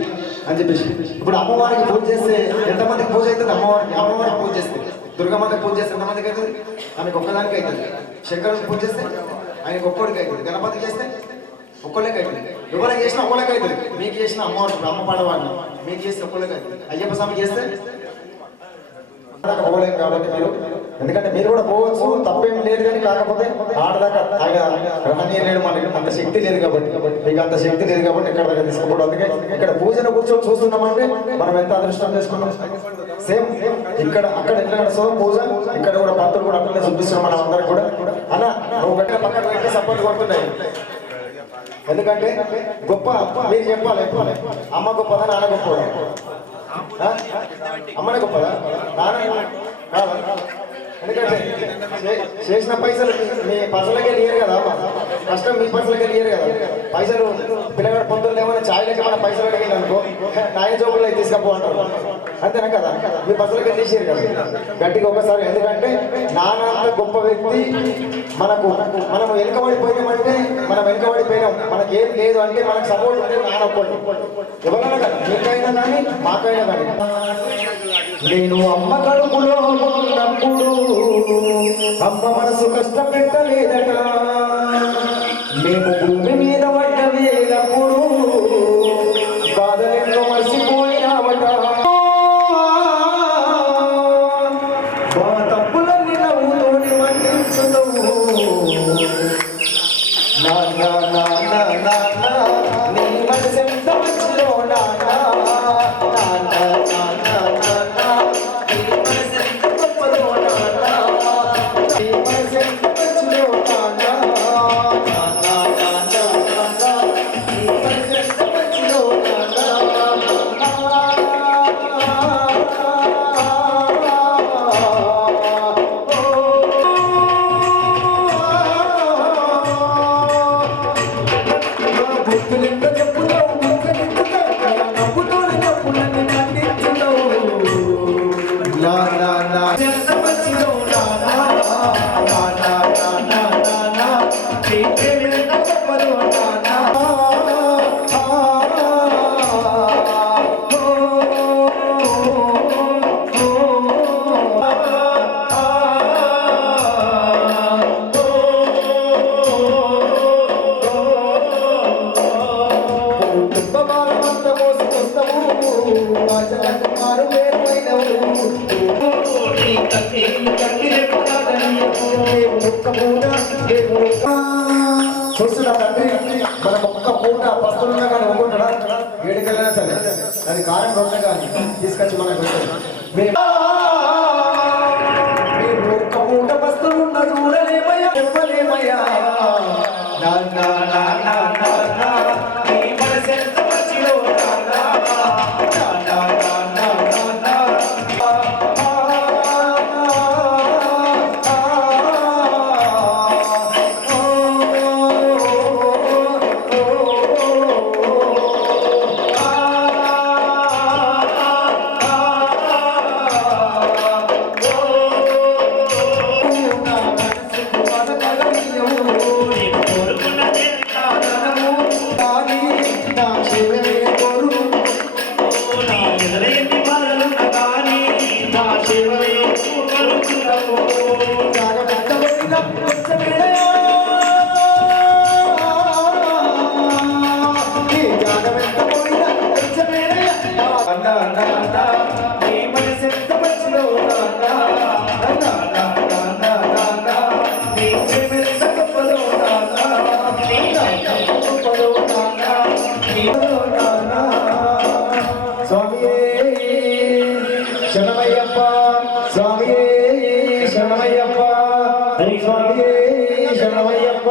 అని చెప్పేసి. ఇప్పుడు అమ్మవారికి పూజ చేస్తే ఎంతమందికి పూజ అవుతుంది? అమ్మవారికి పూజ చేస్తే, దుర్గమ్మకి పూజ చేస్తే ఎంతమందికి అవుతుంది? ఆమెకు ఒక్కదానికి అవుతుంది. శంకరుడికి పూజ చేస్తే ఆయనకు ఒక్కడికి అవుతుంది. గణపతికి చేస్తే ఒక్కళ్ళకి అవుతుంది. ఎవరికి చేసినా ఒక్కళ్ళకి అవుతుంది. మీకు చేసిన అమ్మవారు అమ్మ పాడవాడిని మీకు చేస్తే ఒక్కళ్ళకి అవుతుంది. అయ్యప్ప స్వామి చేస్తే పోలేం కాబట్టి మీరు ఎందుకంటే మీరు కూడా పోవచ్చు, తప్పేం లేదు. కానీ కాకపోతే ఆడదాకా రాని లేడు, మనకి అంత శక్తి లేదు కాబట్టి, మీకు అంత శక్తి లేదు కాబట్టి ఎక్కడ దాకా తీసుకోకూడదు. అందుకే ఇక్కడ పూజను కూర్చొని చూస్తున్నామంటే మనం ఎంత అదృష్టం చేసుకున్నాం. సేమ్ ఇక్కడ అక్కడ ఎట్లా నడుస్తుందో పూజ, ఇక్కడ కూడా భక్తులు కూడా అట్లనే చూపిస్తున్నాం మనం అందరికి కూడా. అలా నువ్వు గట్టిగా పక్కన పెట్టి సపోర్ట్ కొడుతున్నాయి. ఎందుకంటే గొప్ప మీరు చెప్పాలి, అమ్మ గొప్పదా నాన్న గొప్పదా? అమ్మనే గొప్పదా నాన్న కాదా? ఎందుకంటే చేసిన పైసలు మీ పర్సలకే లేరు కదా, కష్టం మీ పర్సలకే లేరు కదా. పైసలు పిల్లగాడు పొద్దున్న ఏమైనా ఛాయలకి మన పైసలు అడిగింది అనుకో, నాయ జోబుల్లో తీసుకపో అంటారు. అంతేనా కదా? మీ పర్సలకే తీసేరు కదా గట్టిగా ఒకసారి. ఎందుకంటే నాన్న గొప్ప వ్యక్తి. మనం వెనుకబడిపోయామంటే మనం వెనుకబడిపోయినాం, మనకి ఏం లేదు అంటే మనకు సపోర్ట్ అంటే నాన్న ఒక్కటి. ఎవరైనా కానీ మీకైనా కానీ మాకైనా కానీ. నేను అమ్మ కడుపులో ఉన్నప్పుడు అమ్మ మనసు కష్టపెట్టలేదట, మేము భూమి మీద పడ్డ వేలప్పుడు బాధలెన్నో మర్చిపోయినావట. మా తప్పులన్నీ నవ్వుతోని మన్నించుతావు నాన్న నాన్న నాన్న, నీ మనసెంత మంచిలో నాన్న నాన్న నాన్న నాన్న, నీ మనసెంత గొప్పలో నాన్న, నీ మనసెంత మంచిలో నాన్న నాన్న నాన్న నాన్న, నీ మనసెంత మంచిలో నాన్న. బుక్కులెంత చెప్పుతావు, బుక్కలెంత నవ్వుతోనే చెప్పులన్నీ ఖండించుతావు నా నా నా ఎంత మంచిదో నా నా నా నా నా నా నా, నీ ప్రేమ గొప్పదో నా నా. కుటుంబమానమంతా మోసుకొస్తావు, రాజలకు మారు పేరుపోయినవు. నీ కన్నీళ్ళు కన్నీళ్ళకు కాదనియకు, దేవుడు ఒక్క పూట దేవుడు చూస్తున్నా తండ్రి. మనం ఒక్క పూట పస్తులున్నా కానీ ఒక్కుంటాడా? ఏడుకెళ్ళినా సరే అది కారం రొట్టె కానీ తీసుకొచ్చి మనకు మేము ఒక్క పూట పస్తులున్నా చూడలేమయ్యా, చెప్పలేమయ్యా నాన్న నాన్న నాన్న, నీ మనసెంత మంచిదో నాన్న నాన్న నాన్న నాన్న. స్వామియే శరణమయ్యప్ప, స్వామియే శరణమయ్యప్ప, స్వామియే శరణమయ్యప్ప.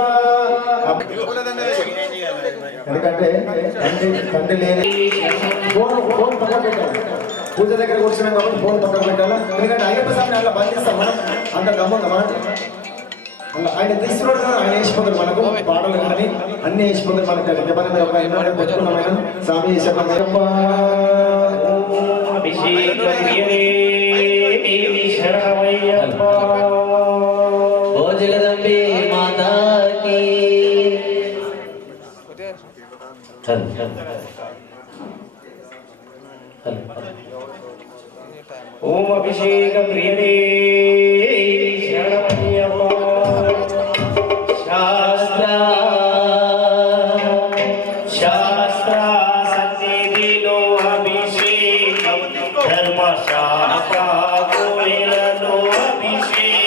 ఎందుకంటే తండ్రి లేని ఫోన్ పక్కన పెట్టాలి. పూజ దగ్గర కూర్చున్నాం కాబట్టి ఫోన్ పక్కన పెట్టాలా. ఎందుకంటే అయ్యప్ప స్వామిని అలా బంధిస్తాం మనం, అంత గమ్ముందా మనం. ఆయన తీసుకున్నాడు కదా, ఆయన వేసిపోతాడు మనకు పాటలు కానీ అన్ని వేసిపోతాడు మనకు. పెట్టుకున్నాం ఆయన స్వామి శరణమయ్యప్ప. ఓ జగదంబే మాతాకి. ఓం అభిషేక ప్రియదే శరణమయ్యప్ప. శాస్త్ర సన్నిధిలో అభిషేకం, ధర్మశాస్త్ర కోయిలలో అభిషేకం.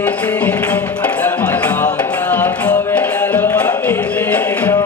అభిషేకం ధర్మశాస్త్ర కోవెలలో అభిషేకం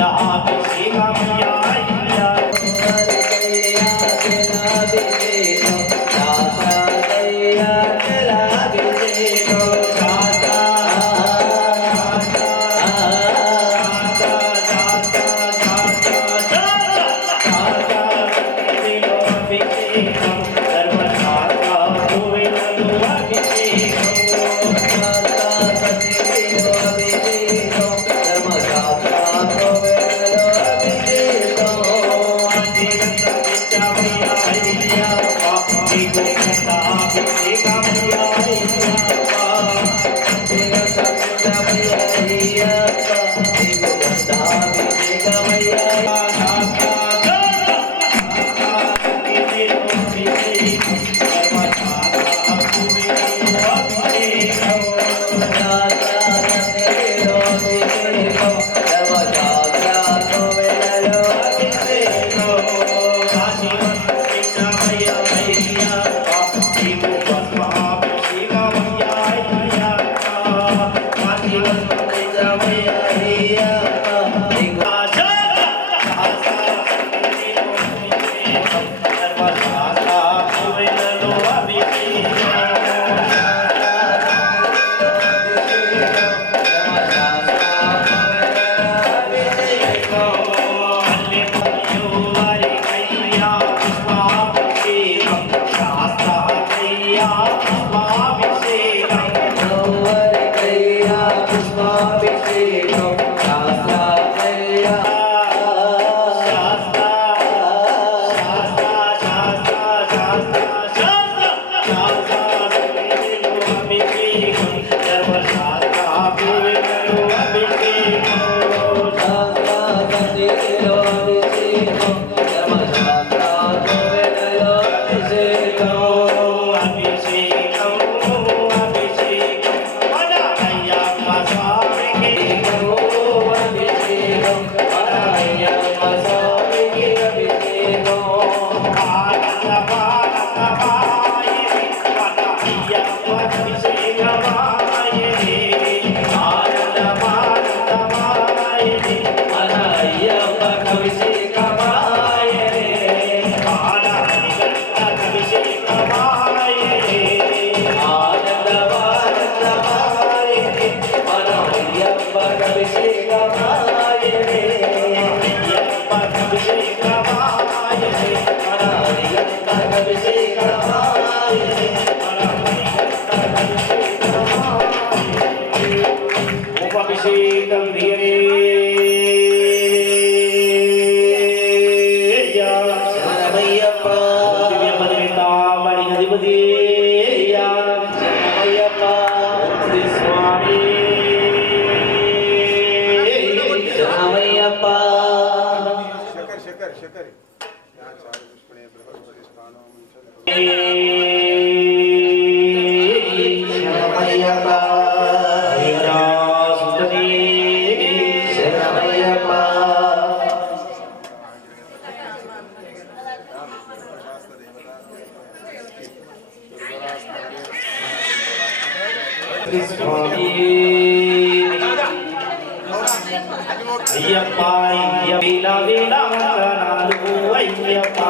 Yeah. అభిషేక ప్రియనే శరణమయ్యప్ప దివ్యమదితామణి అధిపతి శరణమయ్యప్ప శ్రీ స్వామి శరణమయ్యప్ప శరణమయ్యప్ప శరణమయ్యప్ప శ్రీ స్వామి అయ్యప్ప అయ్యప్ప వేళ వందనాలు అయ్యప్ప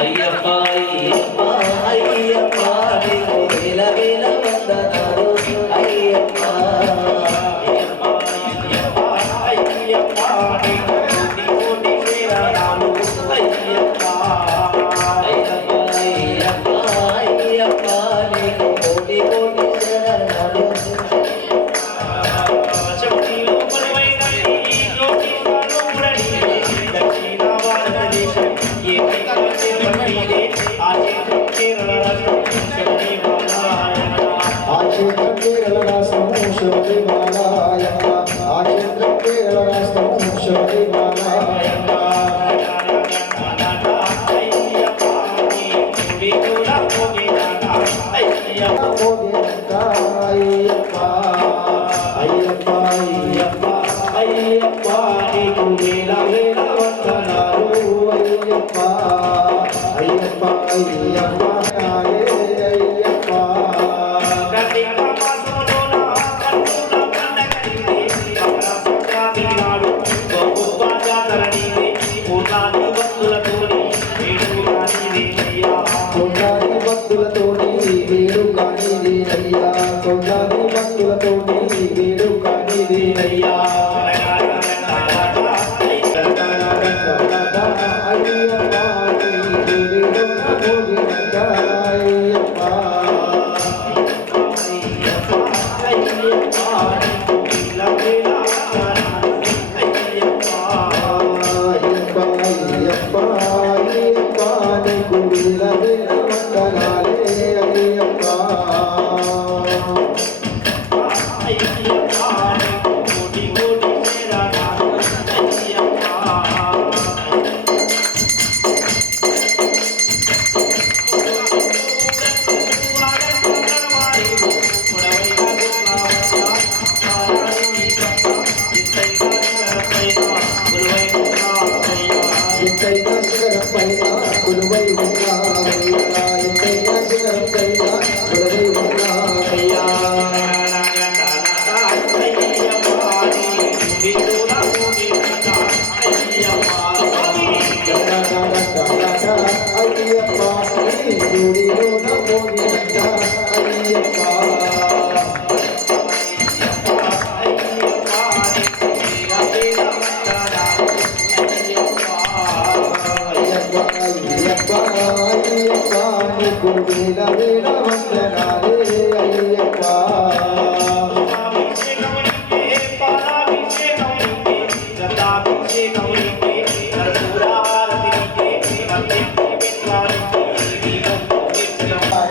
అయ్యప్ప అయ్యప్ప అయ్యప్ప నీకు వేల వేల వందనాలు అయ్యప్ప అయ్యప్ప నీకు కోటి కోటి శరణాలు అయ్యప్ప అయ్యప్ప అయ్యప్ప అయ్యప్ప నీకు కోటి కోటి శరణాలు శక్తిలో బలమైన ఈ జ్యోతి కనుమడి దక్షిణ భారతదేశం ఏ కవితే ఆ చేతులు కేరళ రాష్ట్రం శబరి బాలాయన ఆ క్షేత్రం కేరళ రాష్ట్రము శబరిమలాయప్ప ఆ క్షేత్రం కేరళ రాష్ట్రము శబరిమలాయప్ప మోగినంత అయ్యప్ప అయ్యప్ప అయ్యప్ప అయ్యప్ప నీకు వేల వేల వందనాలు అయ్యప్ప అయ్యప్ప అయ్యప్ప అయ్యప్ప కొండాది భక్తులతోని వేడు కానిదేనయ్యా కొండాది భక్తులతోని వేడు కానిదేనయ్యా అయ్యప్ప అయ్యప్ప అయ్యప్ప అయ్యప్ప అయ్యప్ప నీకు వేల వేల వందనాలే అయ్యప్ప ఎంతైనా శిఖరం పైన కొలువై ఉన్నావయ్యా ఎంతైనా శిఖరం పైన కొలువై ఉన్నావయ్యా అయ్యప్ప నీ గుడిలోన మోగినంత అయ్యప్ప అయ్యప్ప అయ్యప్ప అయ్యప్ప నీకు వేల వేల వందనాలే అయ్యప్ప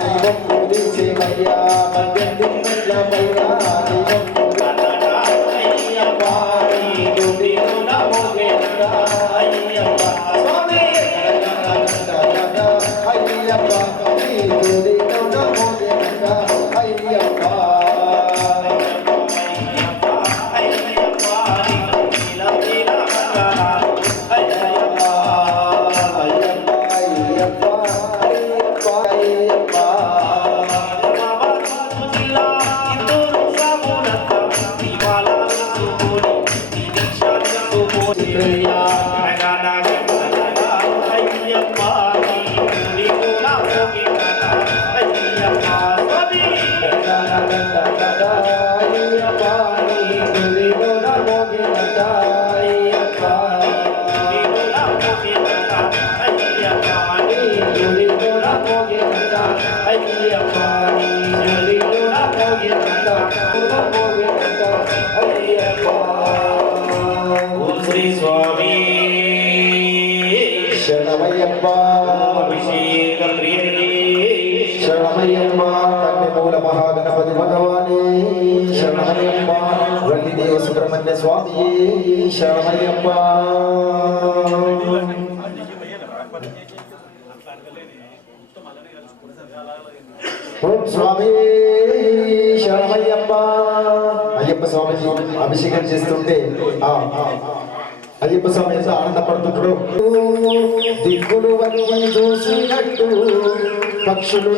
దీపం పూజించేవయ్యా మద్యం దిమ్మల పైన దీపం అయ్యప్ప నీ గుడిలోన మోగినంత అయ్యప్ప స్వామి అయ్యప్ప నీ గుడిలోన మోగినంత అయ్యప్ప అయ్యప్ప అయ్యప్ప అయ్యప్ప అయ్యప్ప శ్రీ స్వామి శరణమయ్యప్ప అభిషేక ప్రియే శరణమయ్యప్ప మూల మహాగణపతి భగవానే శరణమయ్యప్ప వల్లిదేవ సుబ్రహ్మణ్య స్వామి శరణమయ్యప్ప ఓం స్వామి శరణమయ్యప్ప అయ్యప్ప స్వామిజీ అభిషేకం చేస్తుంటే అయ్యప్ప స్వామి ఎంత ఆనందపడుతుంటాడు దిక్కులు వన్ని చూసినట్టు పక్షులు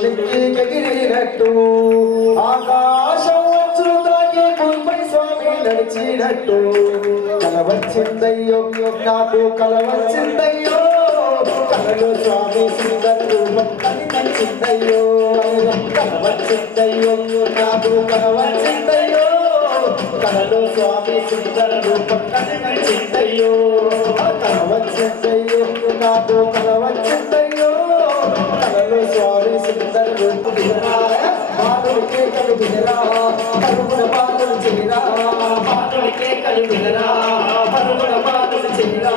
ఎగిరినట్టు ఆకాశం వచ్చులు తాకి భూమిపై స్వామి నడిచినట్టు కలవచ్చిందయ్యో నాకు కలవచ్చిందయ్యో కలలో స్వామి సుందర రూపం కనిపించిందయ్యో కలవచ్చిందయ్యో నాకు కలవచ్చిందయ్యో కలలో స్వామి సుందర రూపం కనిపించిందయ్యో కలవచ్చిందయ్యో నాకు కలవచ్చిందయ్యో కలలో స్వామి సుందర రూపం మాధుడికే కలుగునరా పరుగున పాదలు చేయరా మాధుడికే కలుగునరా పరుగున పాదలు చేయరా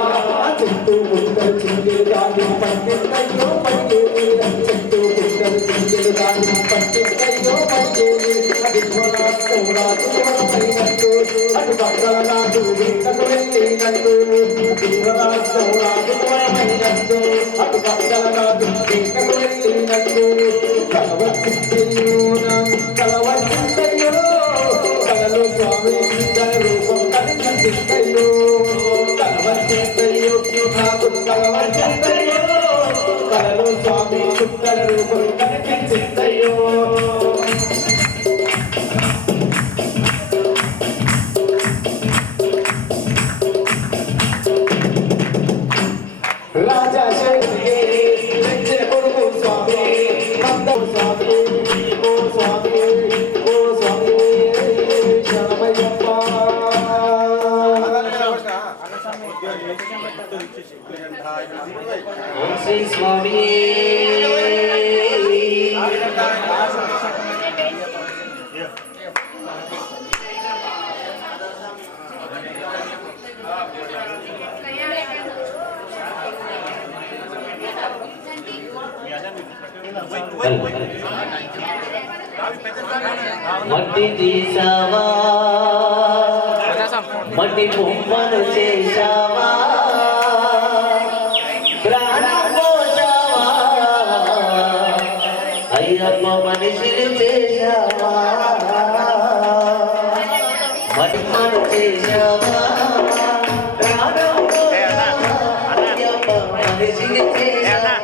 చెట్టు గుండలు చింగిలు గాలి పట్టిందయ్యో పడిగేది చెట్టు గుండలు చింగిలు గాలి పట్టిందయ్యో పడిగేది దివ్వరాస్తవురాజుమైనట్టు అటు పక్కలనాడు వెంకటు వెళ్ళినట్టు దివ్వరాస్తవురాజుమైనట్టు అటు పక్కలనాడు వెంకటు వెళ్ళినట్టు కలవచ్చిందయ్యో నాకు కలవచ్చిందయ్యో కలలో స్వామి సుందర రూపం కనిపించిందయ్యో కలవచ్చిందయ్యో నాకు కలవచ్చిందయ్యో కలలో స్వామి సుందర రూపం కనిపించిందయ్యో రాజా శేఖరే వెంచన కొడుకు స్వామి మందం స్వామి ఓ స్వామి ఓ స్వామి శరణమయ్యప్ప ఓం శ్రీ స్వామి మట్టి తీసావా మట్టి బొమ్మను చేశావా ప్రాణం పోసావా అయ్యప్ప మనిషిని చేశావా మట్టిమను చేశావా ప్రాణం పోసావా అయ్యప్ప మనిషిని చేశావా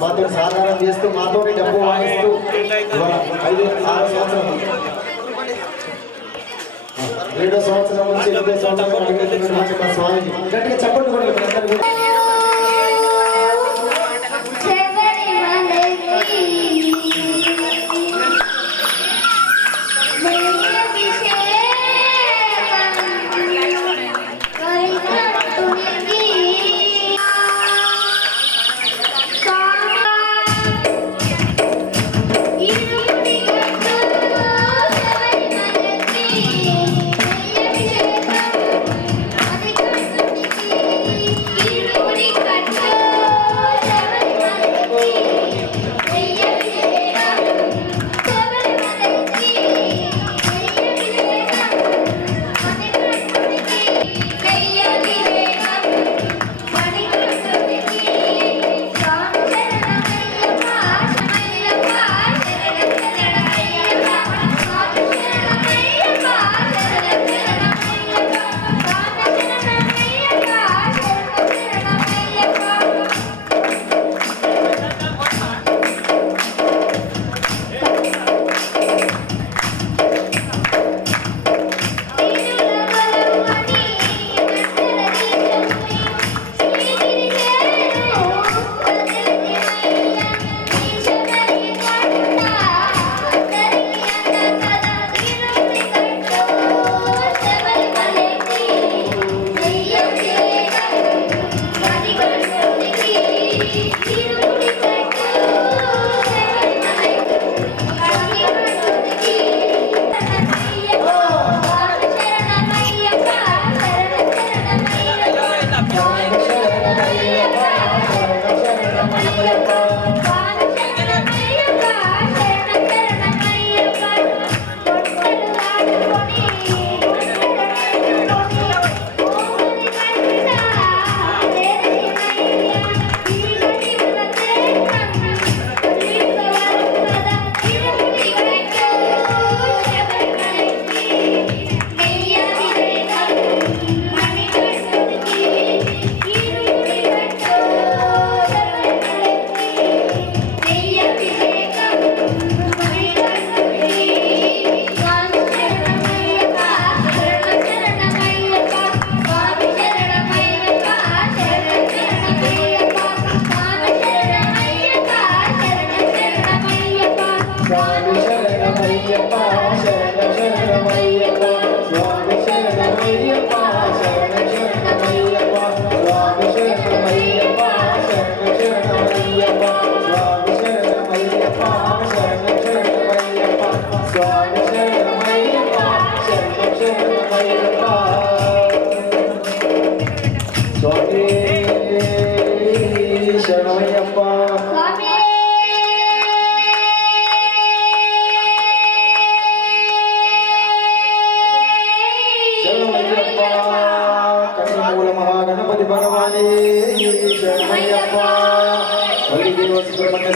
మాతో సాధారణ చేస్తూ మాతో డబ్బు వాయిస్తూ 5-6 సంవత్సరాలు 7వ సంవత్సరం నుంచి 8వ సంవత్సరం అడుగుతున్నటువంటి మా స్వామికి గట్టిగా చెప్పండి కూడా మీరందరూ కూడా.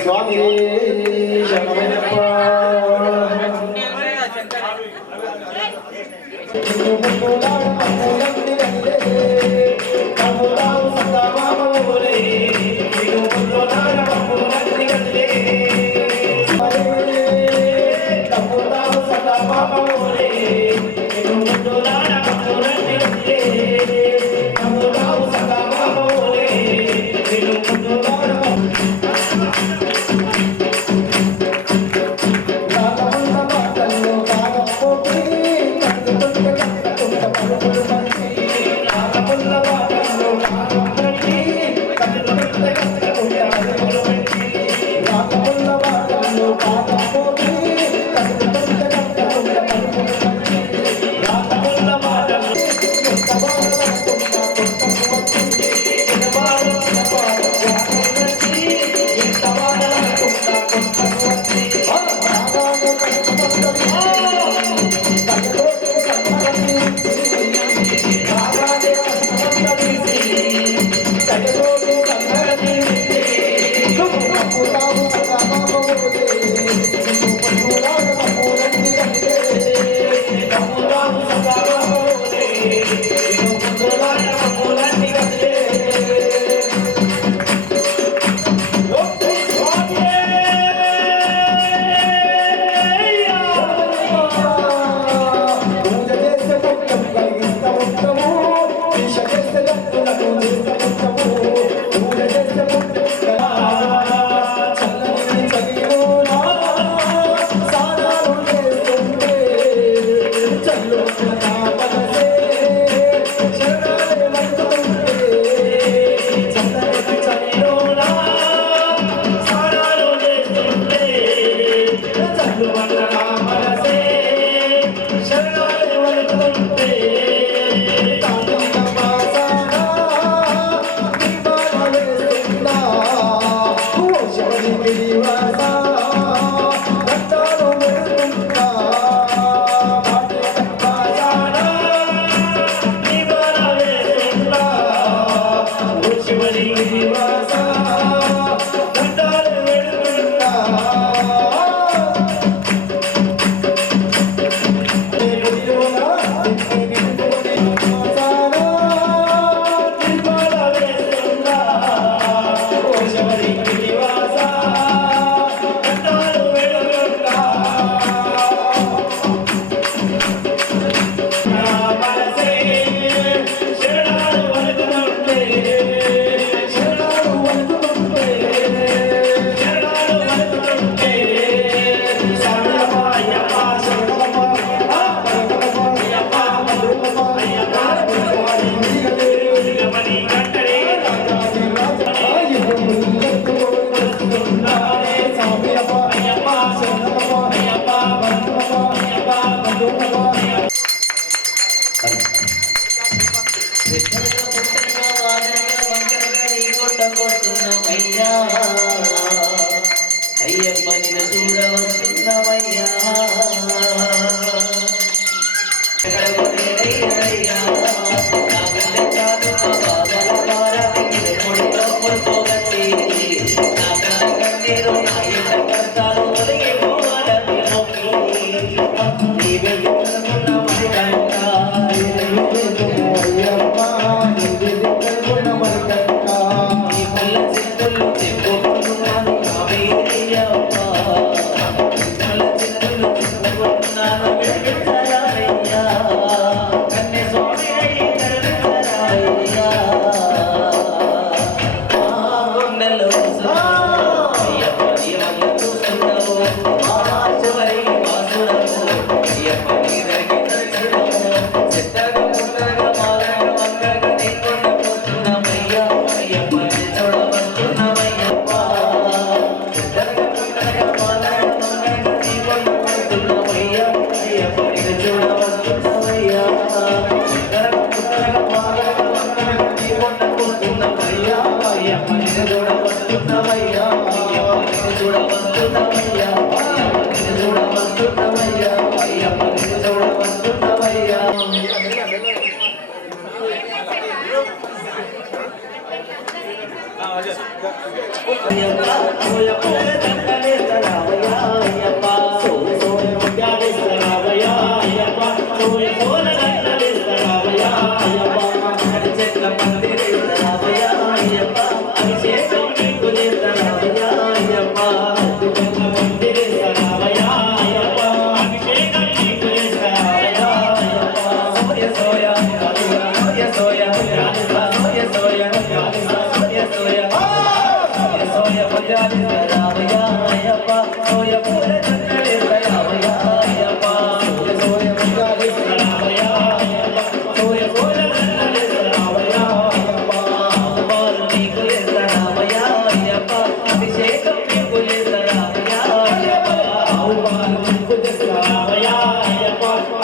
స్వామి శరణమయ్యప్ప శ్రీనివాస దండాలు పెడుతుంటా పాటి కట్టాయానా దీవాన వేస్తుంటా ఓ శ్రీనివాస దండాలు పెడుతుంటా అయ్యప్ప నిన్ను చూడ వస్తున్నామయ్యా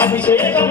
అభిషేకం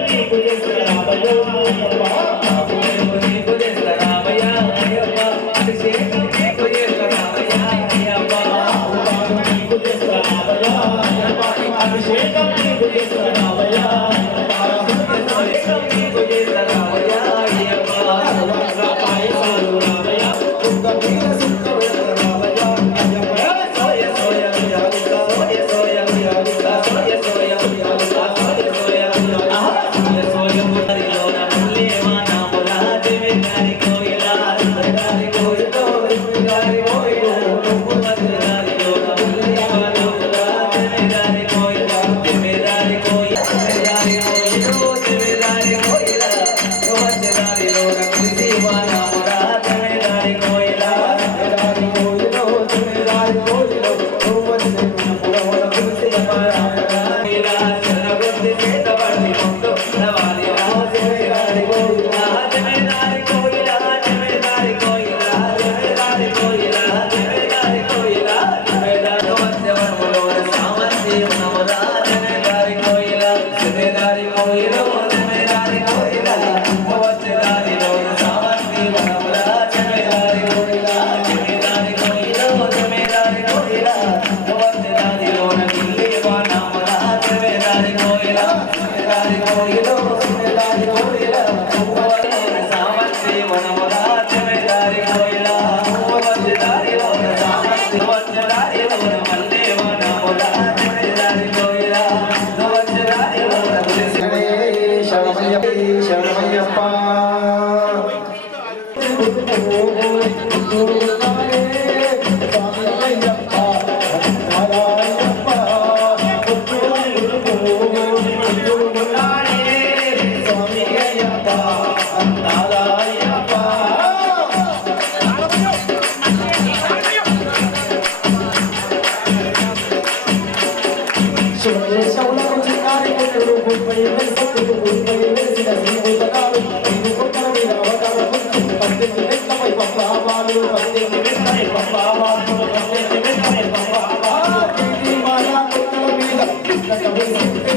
శౌలకు చిన్నారి కొట్టుడు ముప్పై వేసుకుడు ముప్పై వేసిన శ్రీభూతనాలు ఇది కొట్టల మీద అవతారం 18 మెట్లపై పంపావాలు 18 మెట్లపై పంపావాలు 18 మెట్లపై పంపావాలు మాయా కొట్టల మీద కృష్ణక వేసుకుంటే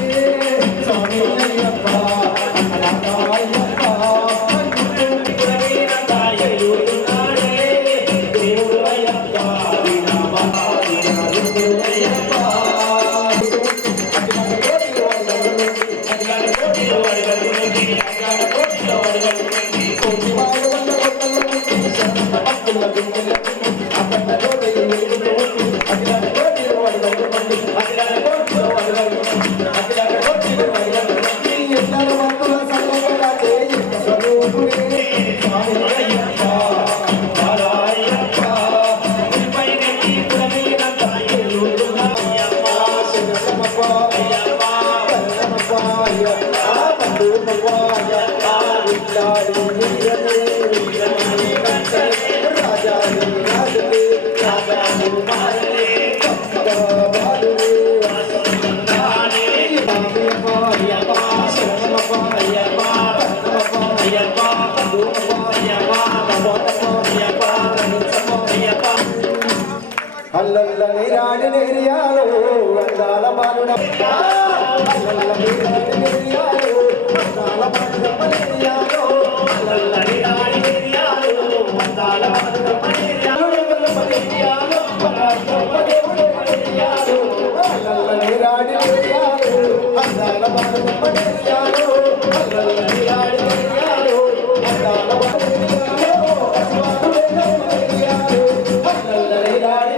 స్వామి అయ్యప్ప అయ్యప్ప దేవుడు అయ్యప్ప అల్లల్లని రాడి నేరియాలో అందాల బాలుడ అల్లల్లని రాడి నేరియాలో అందాల బాలుడ నేరియాలో అల్లల్లని రాడి నేరియాలో అందాల బాలుడ నేరియాలో నేరియాలో దేవుడే నేరియాలో అల్లల్లని రాడి నేరియాలో అందాల బాలుడ నేరియాలో అల్లల్లని రాడి నేరియాలో అందాల బాలుడ నేరియాలో అస్వాదుడే నేరియాలో అల్లల్లని రాడి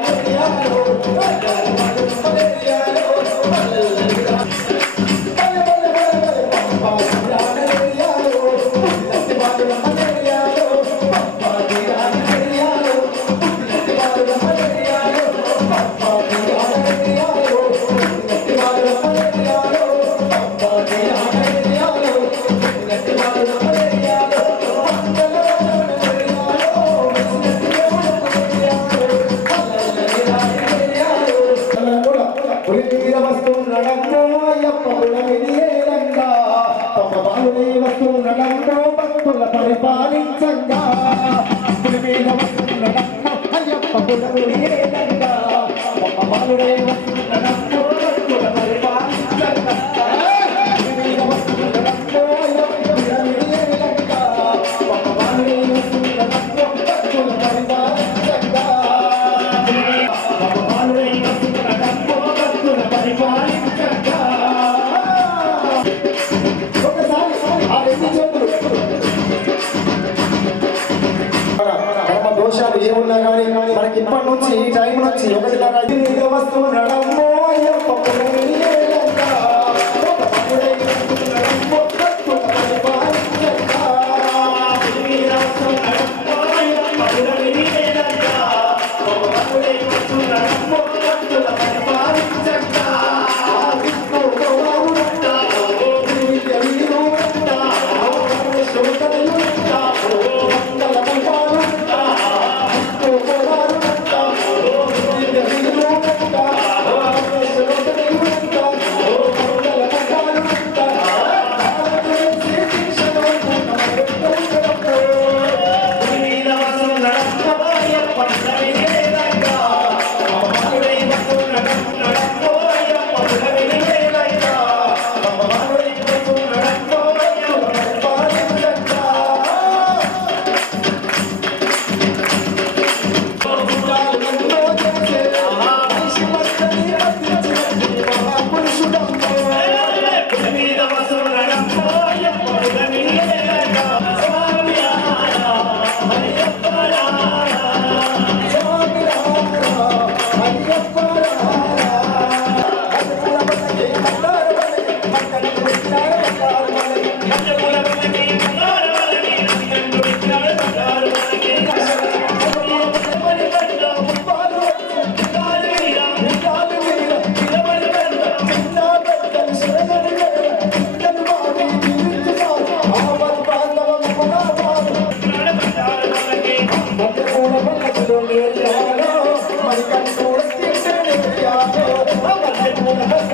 పరిపాలించంగా పులిమీద వస్తున్నడమ్మ అయ్యప్ప పులవేలంగా బాలుడే వస్తున్నడమ్మ భక్తుల పరిపాలించంగా పులిమీద వస్తున్నడమ్మ అయ్యప్ప పులవేలంగా బాలుడే వస్తున్నడమ్మ భక్తుల పరిపాలించంగా బాలుడే వస్తున్నడమ్మ భక్తుల పరిపాలించంగా ఒకసారి ఆ రెండు చేతులు దోషాలు ఏమున్నా కానీ మనకి ఇప్పటి నుంచి ఈ టైం నుంచి ఒకటి వస్తువు నడమ్మో అయ్యప్ప పులవేలంగా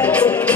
మరి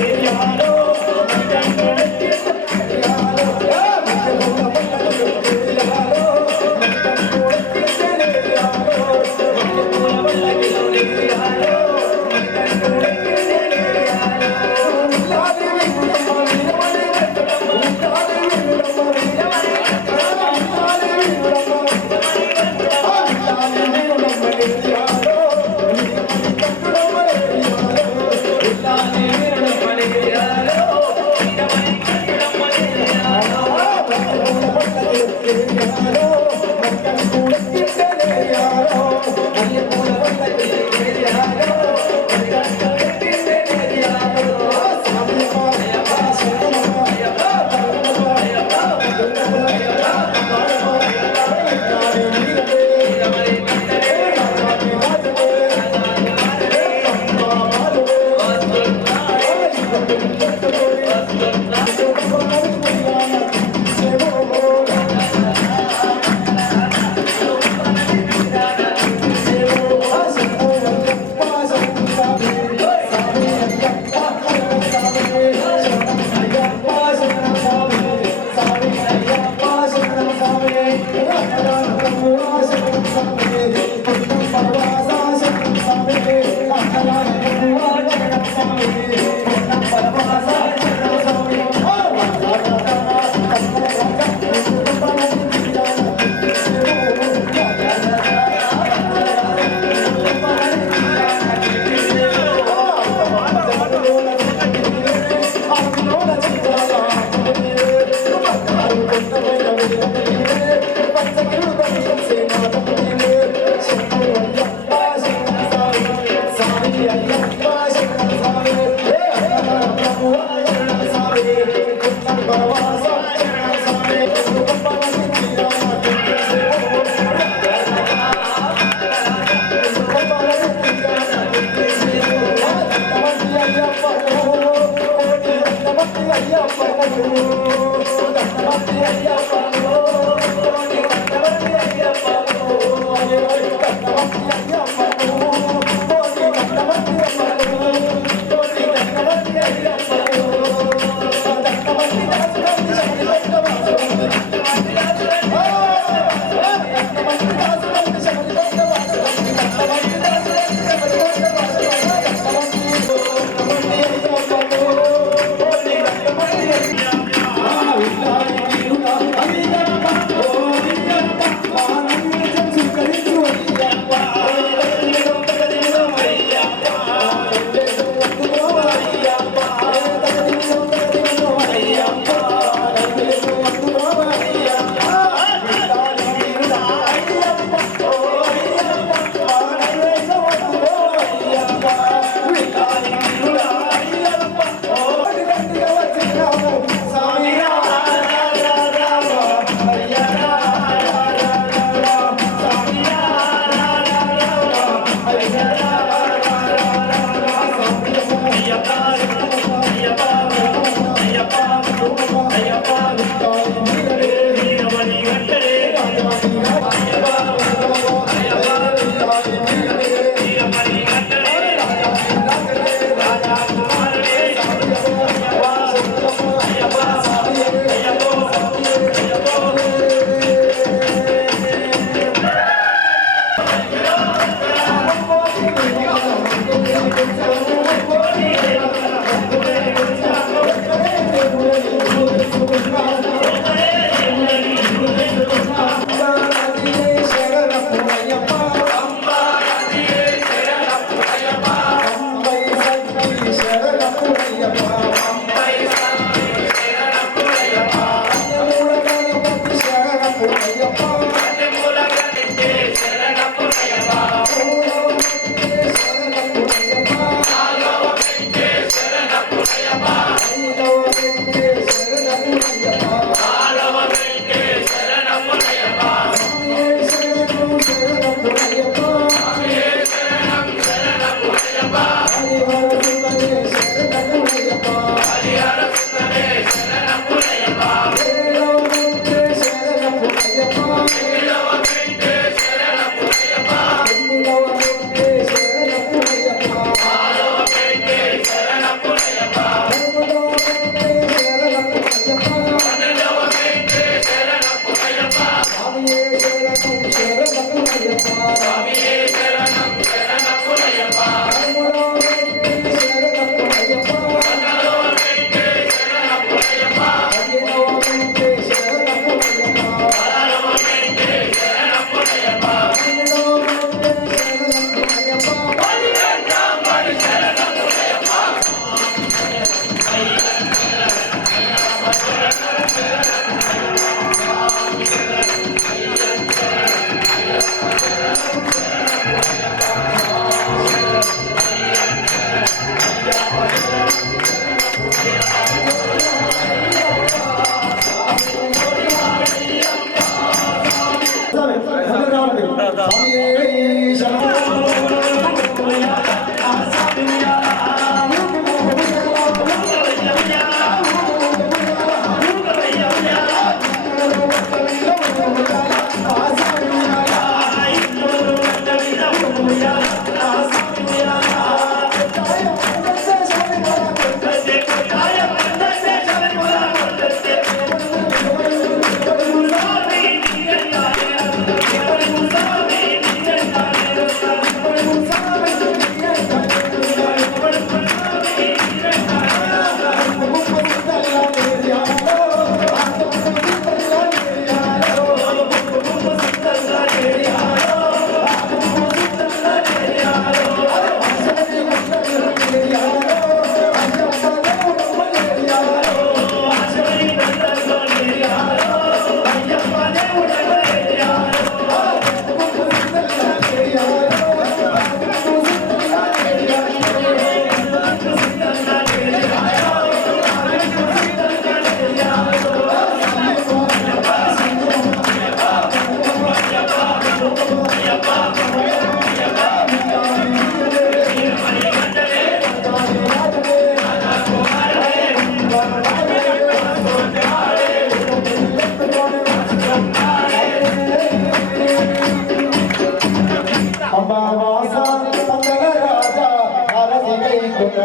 అయ్యప్ప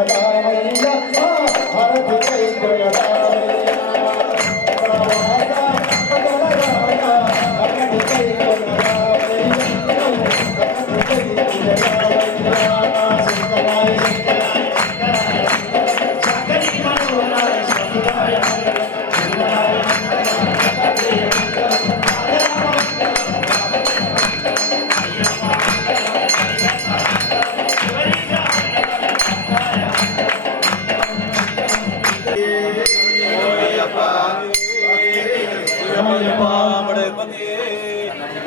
కొనరామయ్య హారతి కై కొనరామయ్య ప్రవాస కొనరామయ్య హారతి కై కొనరామయ్య హారతి కై కొనరామయ్య శంకరాయ శంకరి మనోహరాయ శంకరాయ శరణమయ్యప్ప